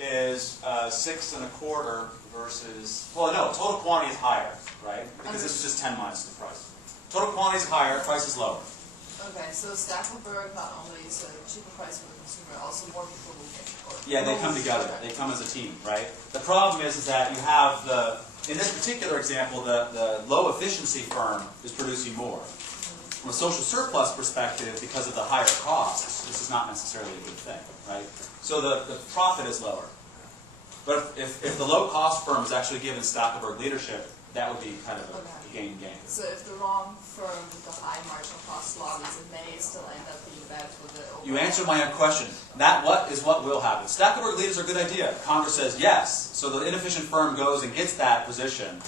is 6 1/4 versus, well, no, total quantity is higher, right? Because this is just 10 minus the price. Total quantity is higher, price is lower. Okay, so Stackelberg not only is a cheaper price for the consumer, also more people will get it. Yeah, they come together. They come as a team, right? The problem is that you have in this particular example, the low efficiency firm is producing more. From a social surplus perspective, because of the higher costs, this is not necessarily a good thing, right? So the profit is lower. But if the low-cost firm is actually given Stackelberg leadership, that would be kind of a gain-gain. So if the wrong firm with the high marginal cost lobbies, it may still end up being bad for the overall. You answered my own question. That what will happen. Stackelberg leaders are a good idea. Congress says yes. So the inefficient firm goes and gets that position.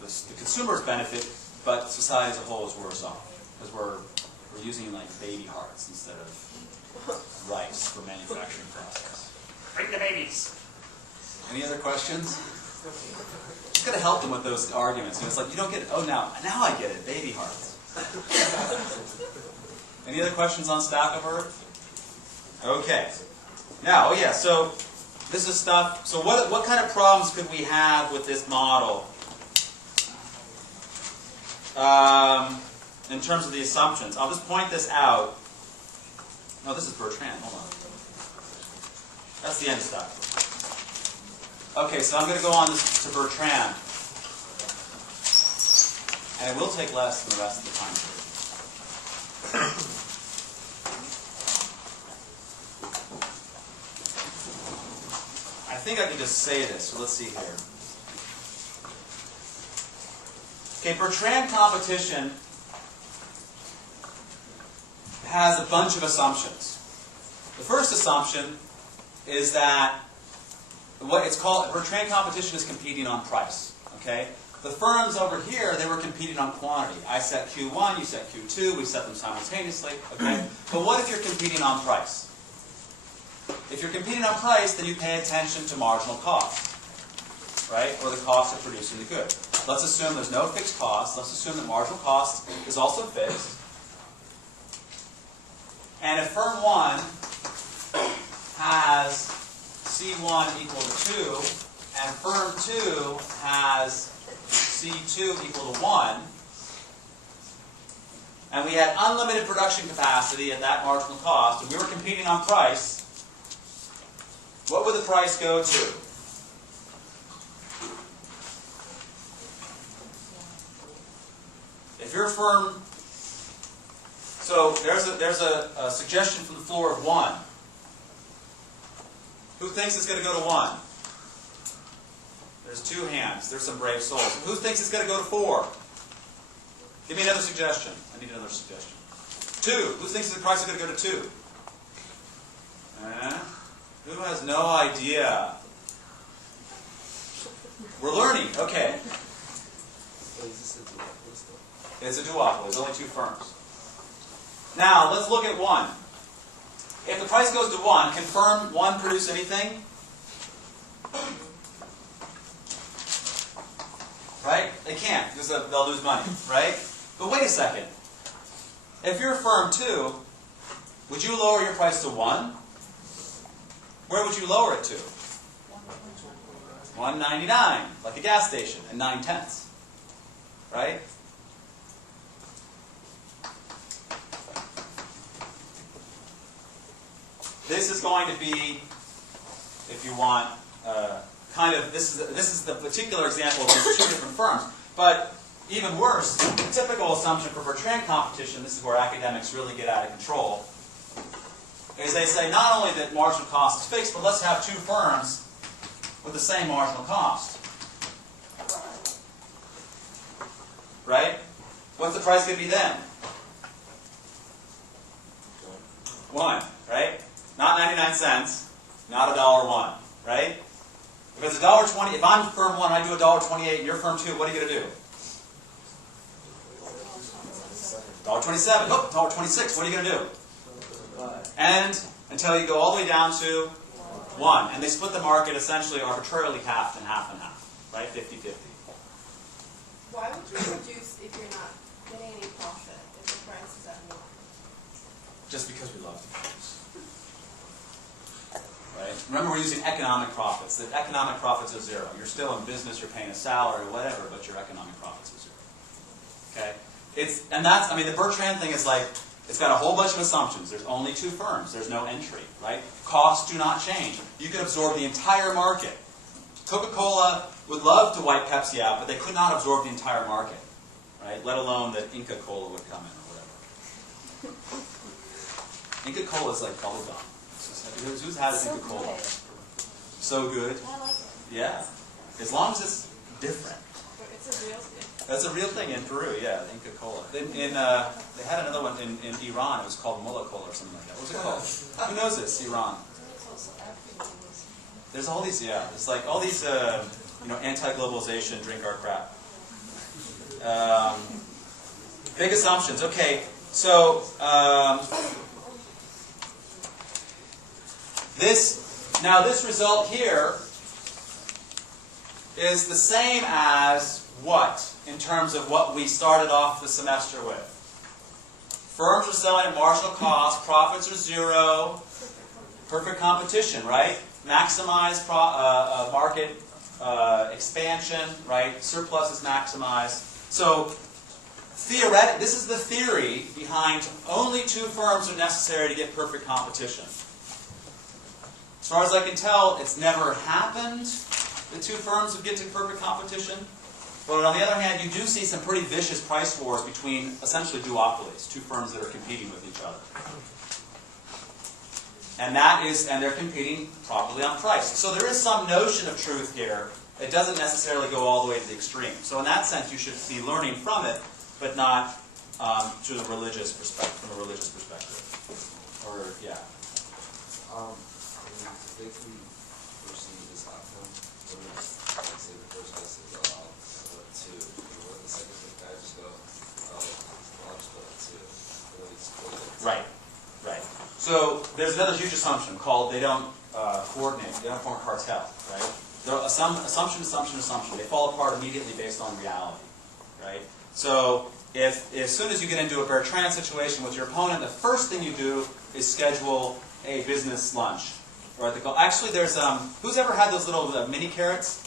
The consumers benefit, but society as a whole is worse off. Because we're using like baby hearts instead of rice for manufacturing process. Bring the babies. Any other questions? Just gotta help them with those arguments. It's like, you don't get it. Oh, now I get it. Baby hearts. Any other questions on Stackelberg? Okay. Now, so this is stuff. So what kind of problems could we have with this model in terms of the assumptions? I'll just point this out. No, this is Bertrand. Hold on. That's the end of Stackelberg. Okay, so I'm going to go on this to Bertrand. And it will take less than the rest of the time period. I think I can just say this, so let's see here. Okay, Bertrand competition has a bunch of assumptions. The first assumption is that what it's called, Bertrand competition is competing on price. Okay? The firms over here, they were competing on quantity. I set Q1, you set Q2, we set them simultaneously. Okay? But what if you're competing on price? If you're competing on price, then you pay attention to marginal cost, right? Or the cost of producing the good. Let's assume there's no fixed cost. Let's assume that marginal cost is also fixed. And if firm 1 has C1 equal to 2, and firm 2 has C2 equal to 1, and we had unlimited production capacity at that marginal cost, and we were competing on price, what would the price go to? If your firm, so there's a suggestion from the floor of 1. Who thinks it's going to go to 1? There's 2 hands. There's some brave souls. Who thinks it's going to go to 4? Give me another suggestion. I need another suggestion. 2. Who thinks the price is going to go to 2? Who has no idea? We're learning. Okay. It's a duopoly. There's only 2 firms. Now, let's look at 1. If the price goes to 1, can firm 1 produce anything? Right? They can't, because they'll lose money, right? But wait a second. If you're firm 2, would you lower your price to 1? Where would you lower it to? $1.99, like a gas station, and 9/10. Right? This is going to be, if you want, this is the particular example of these 2 different firms. But even worse, the typical assumption for Bertrand competition, this is where academics really get out of control, is they say not only that marginal cost is fixed, but let's have 2 firms with the same marginal cost. Right? What's the price going to be then? 1, right? Not 99 cents, not $1.01, right? If it's $1.20, if I'm firm 1, I do $1.28, and you're firm 2, what are you going to do? $1.27. Oh, $1.26. What are you going to do? And until you go all the way down to 1. And they split the market essentially arbitrarily half and half and half, right? 50-50. Why would you reduce if you're not getting any profit if the price is at 1? Just because we love to produce. Right? Remember, we're using economic profits. The economic profits are 0. You're still in business, you're paying a salary or whatever, but your economic profits are 0. Okay? The Bertrand thing is like, it's got a whole bunch of assumptions. There's only 2 firms. There's no entry, right? Costs do not change. You can absorb the entire market. Coca-Cola would love to wipe Pepsi out, but they could not absorb the entire market, right? Let alone that Inca Cola would come in or whatever. Inca Cola is like bubblegum. Who's had Inca Cola? So good. I like it. Yeah. As long as it's different. But it's a real thing. That's a real thing in Peru, yeah, Inca Cola. They had another one in Iran. It was called Mullah Cola or something like that. What's it called? Who knows this? Iran. There's all these, yeah. It's like all these, anti-globalization, drink our crap. Big assumptions. Okay, so this Now this result here is the same as what, in terms of what we started off the semester with? Firms are selling at marginal cost, profits are zero, perfect competition, right? Maximize market expansion, right? Surplus is maximized. So theoretically, this is the theory behind only 2 firms are necessary to get perfect competition. As far as I can tell, it's never happened that 2 firms would get to perfect competition. But on the other hand, you do see some pretty vicious price wars between essentially duopolies, 2 firms that are competing with each other. And they're competing properly on price. So there is some notion of truth here. It doesn't necessarily go all the way to the extreme. So in that sense, you should be learning from it, but not to the religious perspective, from a religious perspective. Or yeah. If we proceed this outcome, what is, let's say the first guy says, oh, I'll go at 2. And what if the second guy just go, oh, I'll just go at 2. And then we just close it. Right. Right. So there's another huge assumption called they don't coordinate, they don't form a cartel, right? Assumption. They fall apart immediately based on reality, right? So as soon as you get into a Bertrand situation with your opponent, the first thing you do is schedule a business lunch. Or actually, there's who's ever had those little mini carrots?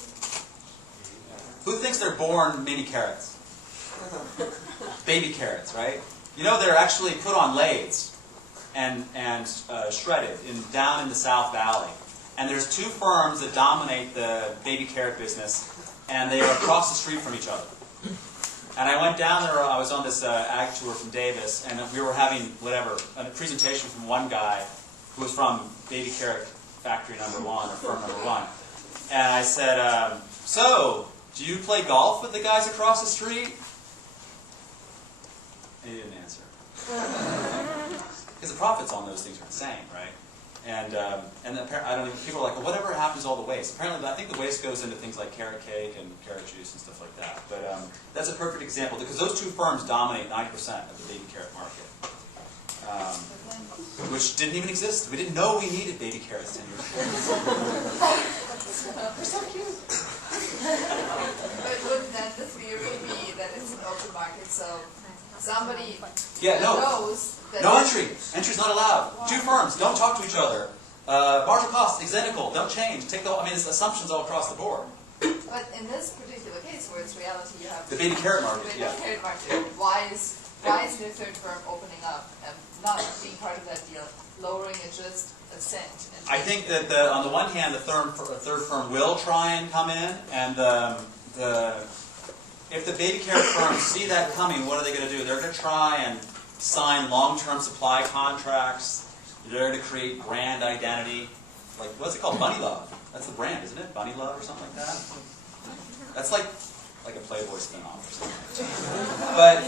Who thinks they're born mini carrots? Baby carrots, right? You know they're actually put on lathes and shredded down in the South Valley. And there's 2 firms that dominate the baby carrot business, and they are across the street from each other. And I went down there, I was on this ag tour from Davis, and we were having, a presentation from one guy who was from baby carrot factory number 1, or firm number 1. And I said, so, do you play golf with the guys across the street? And he didn't answer. Because the profits on those things are insane, right? And I don't even, people are like, well, whatever happens to all the waste? Apparently, I think the waste goes into things like carrot cake and carrot juice and stuff like that. But that's a perfect example, because those 2 firms dominate 90% of the baby carrot market. Which didn't even exist. We didn't know we needed baby carrots 10 years ago. They're so cute. But wouldn't that the theory be that it's an open market, so somebody knows that... No entry. Entry's not allowed. 2 firms, don't talk to each other. Marginal cost, identical, don't change. It's assumptions all across the board. But in this particular case, where it's reality, you have... The baby carrot market, the baby carrot market. Why is the 3rd firm opening up and not being part of that deal, lowering it just a cent? I think that on the one hand, the 3rd firm will try and come in, and if the baby carrot firms see that coming, what are they going to do? They're going to try and sign long-term supply contracts. They're going to create brand identity. Like, what's it called? Bunny Love. That's the brand, isn't it? Bunny Love or something like that? That's like a Playboy spin-off or something. But,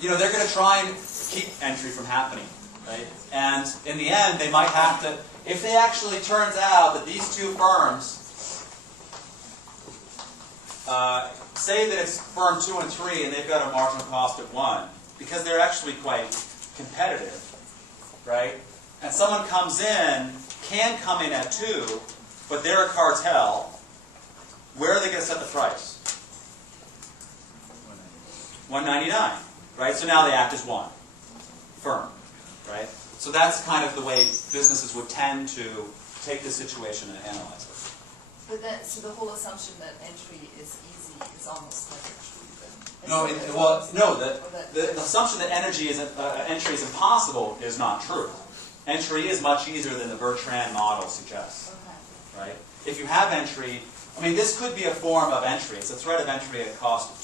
they're going to try and keep entry from happening, right? And in the end, they might have to, if they actually turns out that these 2 firms, say that it's firm 2 and 3 and they've got a marginal cost of 1, because they're actually quite competitive, right? And someone can come in at 2, but they're a cartel, where are they going to set the price? $1.99, right? So now they act as 1 firm, right? So that's kind of the way businesses would tend to take this situation and analyze it. But then, so the whole assumption that entry is easy is almost never true. The assumption that entry is impossible is not true. Entry is much easier than the Bertrand model suggests, right? If you have entry, this could be a form of entry. It's a threat of entry at a cost of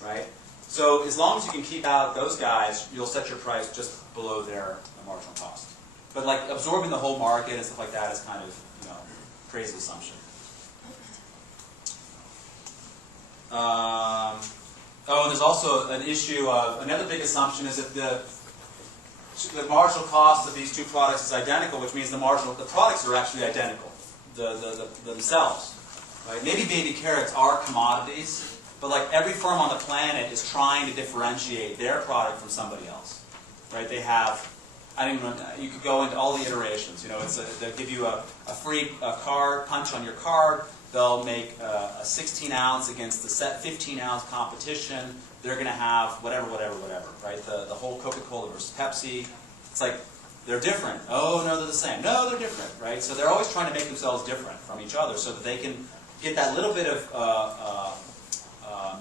2, right? So as long as you can keep out those guys, you'll set your price just below their marginal cost. But like absorbing the whole market and stuff like that is kind of, crazy assumption. There's also an issue of, another big assumption is that the marginal cost of these 2 products is identical, which means the products are actually identical, themselves. Right? Maybe baby carrots are commodities, but like every firm on the planet is trying to differentiate their product from somebody else. Right? They have I don't even. You could go into all the iterations. You know, they'll give you a free card punch on your card. They'll make a 16-ounce against the set 15-ounce competition. They're going to have whatever, right? The whole Coca-Cola versus Pepsi. It's like they're different. Oh no, they're the same. No, they're different, right? So they're always trying to make themselves different from each other, so that they can get that little bit of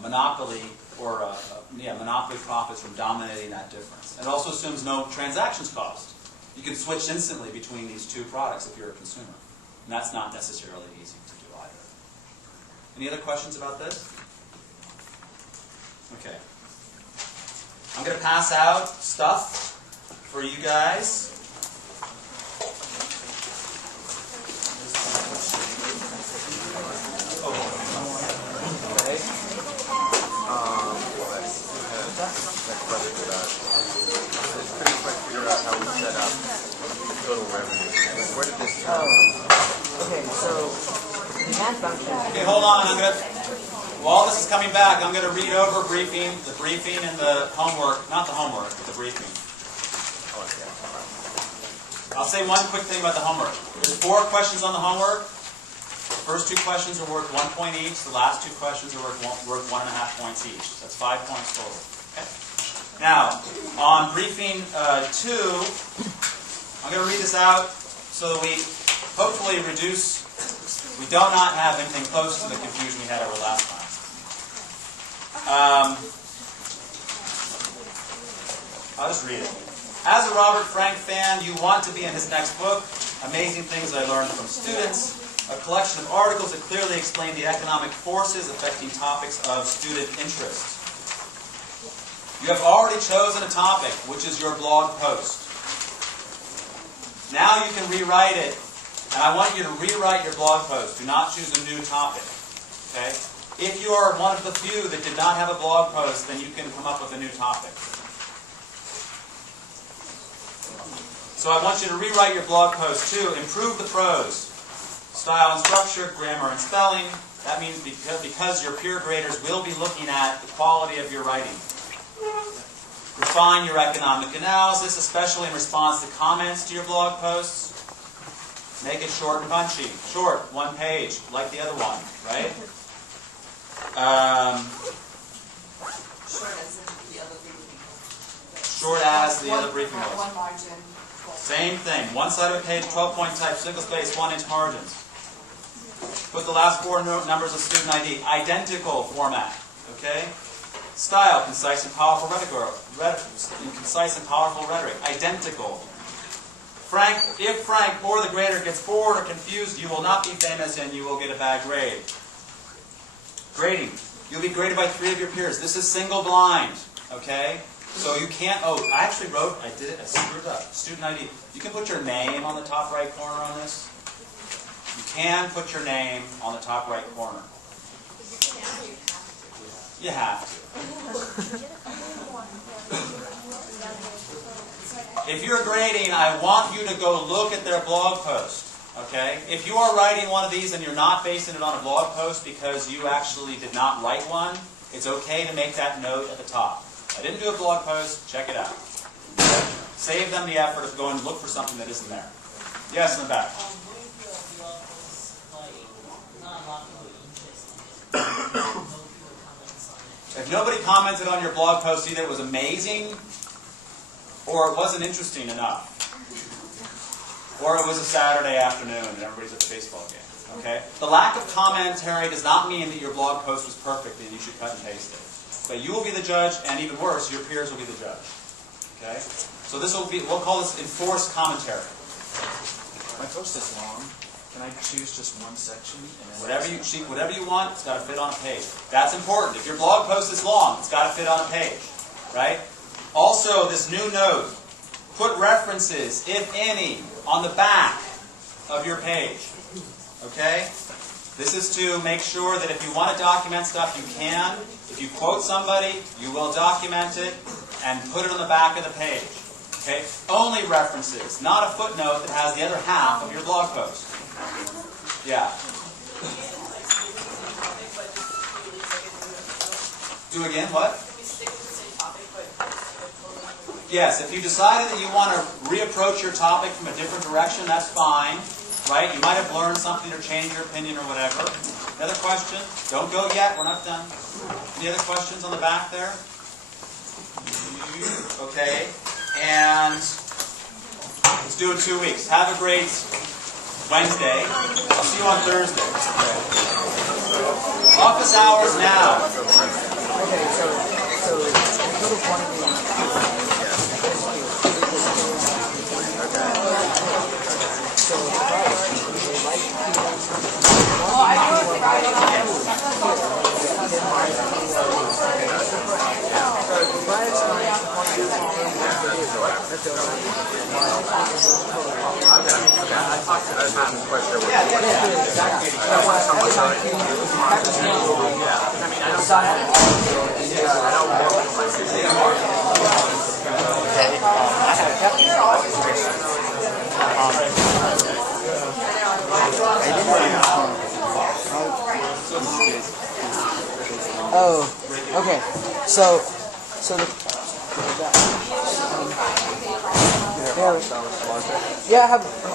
monopoly or monopoly profits from dominating that difference. And it also assumes no transactions cost. You can switch instantly between these two products if you're a consumer, and that's not necessarily easy to do either. Any other questions about this? Okay. I'm going to pass out stuff for you guys. Okay. It's pretty quick to figure out how we set up total revenue. Where did this come from? Okay, so the add function. Okay, hold on. While this is coming back, I'm going to read over the briefing and the homework, not the homework, but the briefing. I'll say one quick thing about the homework. There's 4 questions on the homework. The first 2 questions are worth 1 point each. The last 2 questions are worth 1.5 points each. That's 5 points total. Okay? Now, on briefing 2, I'm going to read this out so that we hopefully we do not have anything close to the confusion we had over last time. I'll just read it. As a Robert Frank fan, you want to be in his next book, Amazing Things I Learned from Students, a collection of articles that clearly explain the economic forces affecting topics of student interest. You have already chosen a topic, which is your blog post. Now you can rewrite it, and I want you to rewrite your blog post. Do not choose a new topic. Okay? If you are one of the few that did not have a blog post, then you can come up with a new topic. So I want you to rewrite your blog post too. Improve the prose. Style and structure, grammar and spelling. That means because your peer graders will be looking at the quality of your writing. Refine your economic analysis, especially in response to comments to your blog posts. Make it short and punchy. Short, 1 page, like the other one, right? Short as in the other briefing. Short as the other briefing was. One margin. Same thing. 1 side of a page, 12-point type, single space, 1-inch margins. Put the last 4 numbers of student ID. Identical format. Okay? Style, concise and powerful rhetoric. Identical. If Frank or the grader gets bored or confused, you will not be famous and you will get a bad grade. Grading. You'll be graded by 3 of your peers. This is single blind. Okay? So you can't, I did it, I screwed up. Student ID. You can put your name on the top right corner on this. You can put your name on the top right corner. You have to. If you're grading, I want you to go look at their blog post. Okay? If you are writing one of these and you're not basing it on a blog post because you actually did not write one, it's okay to make that note at the top. I didn't do a blog post, check it out. Save them the effort of going to look for something that isn't there. Yes, in the back. If nobody commented on your blog post, either it was amazing or it wasn't interesting enough. Or it was a Saturday afternoon and everybody's at the baseball game. Okay? The lack of commentary does not mean that your blog post was perfect and you should cut and paste it. But you will be the judge, and even worse, your peers will be the judge. Okay? So this will be, we'll call this enforced commentary. My post is long. Can I choose just one section? And then Whatever you want, it's got to fit on a page. That's important. If your blog post is long, it's got to fit on a page. Right? Also, this new note, put references, if any, on the back of your page. Okay? This is to make sure that if you want to document stuff, you can. If you quote somebody, you will document it and put it on the back of the page. Okay? Only references, not a footnote that has the other half of your blog post. Yeah. Do again, what? yes, if you decided that you want to reapproach your topic from a different direction, that's fine, right? You might have learned something or changed your opinion or whatever. Another question? Don't go yet, we're not done. Any other questions on the back there? Okay, and let's do it 2 weeks. Have a great Wednesday. I'll see you on Thursday. Office hours now. Okay, so total quantity. So oh, okay. So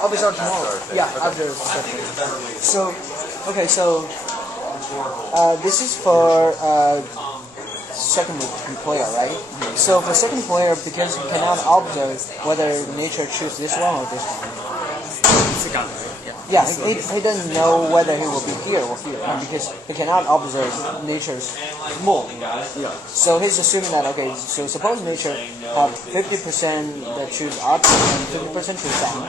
I'll be starting tomorrow. Yeah, after. So, okay, so this is for second player, right? So for second player, because you cannot observe whether nature chooses this one or this one. Yeah, he doesn't know whether he will be here or here because he cannot observe nature's move. Yeah. So he's assuming that, okay, so suppose nature have 50% that choose up and 50% choose down,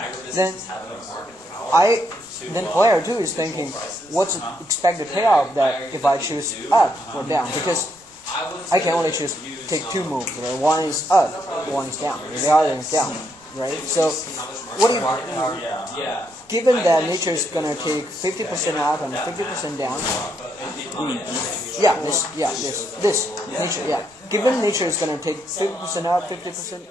then player 2 is thinking, what's the expected payoff that if I choose up or down? Because I can only take 2 moves, right? One is up, one is down, the other is down, right? So what do you given that nature is gonna take 50% up and 50% down, this nature, yeah. Given nature is gonna take 50% up, 50%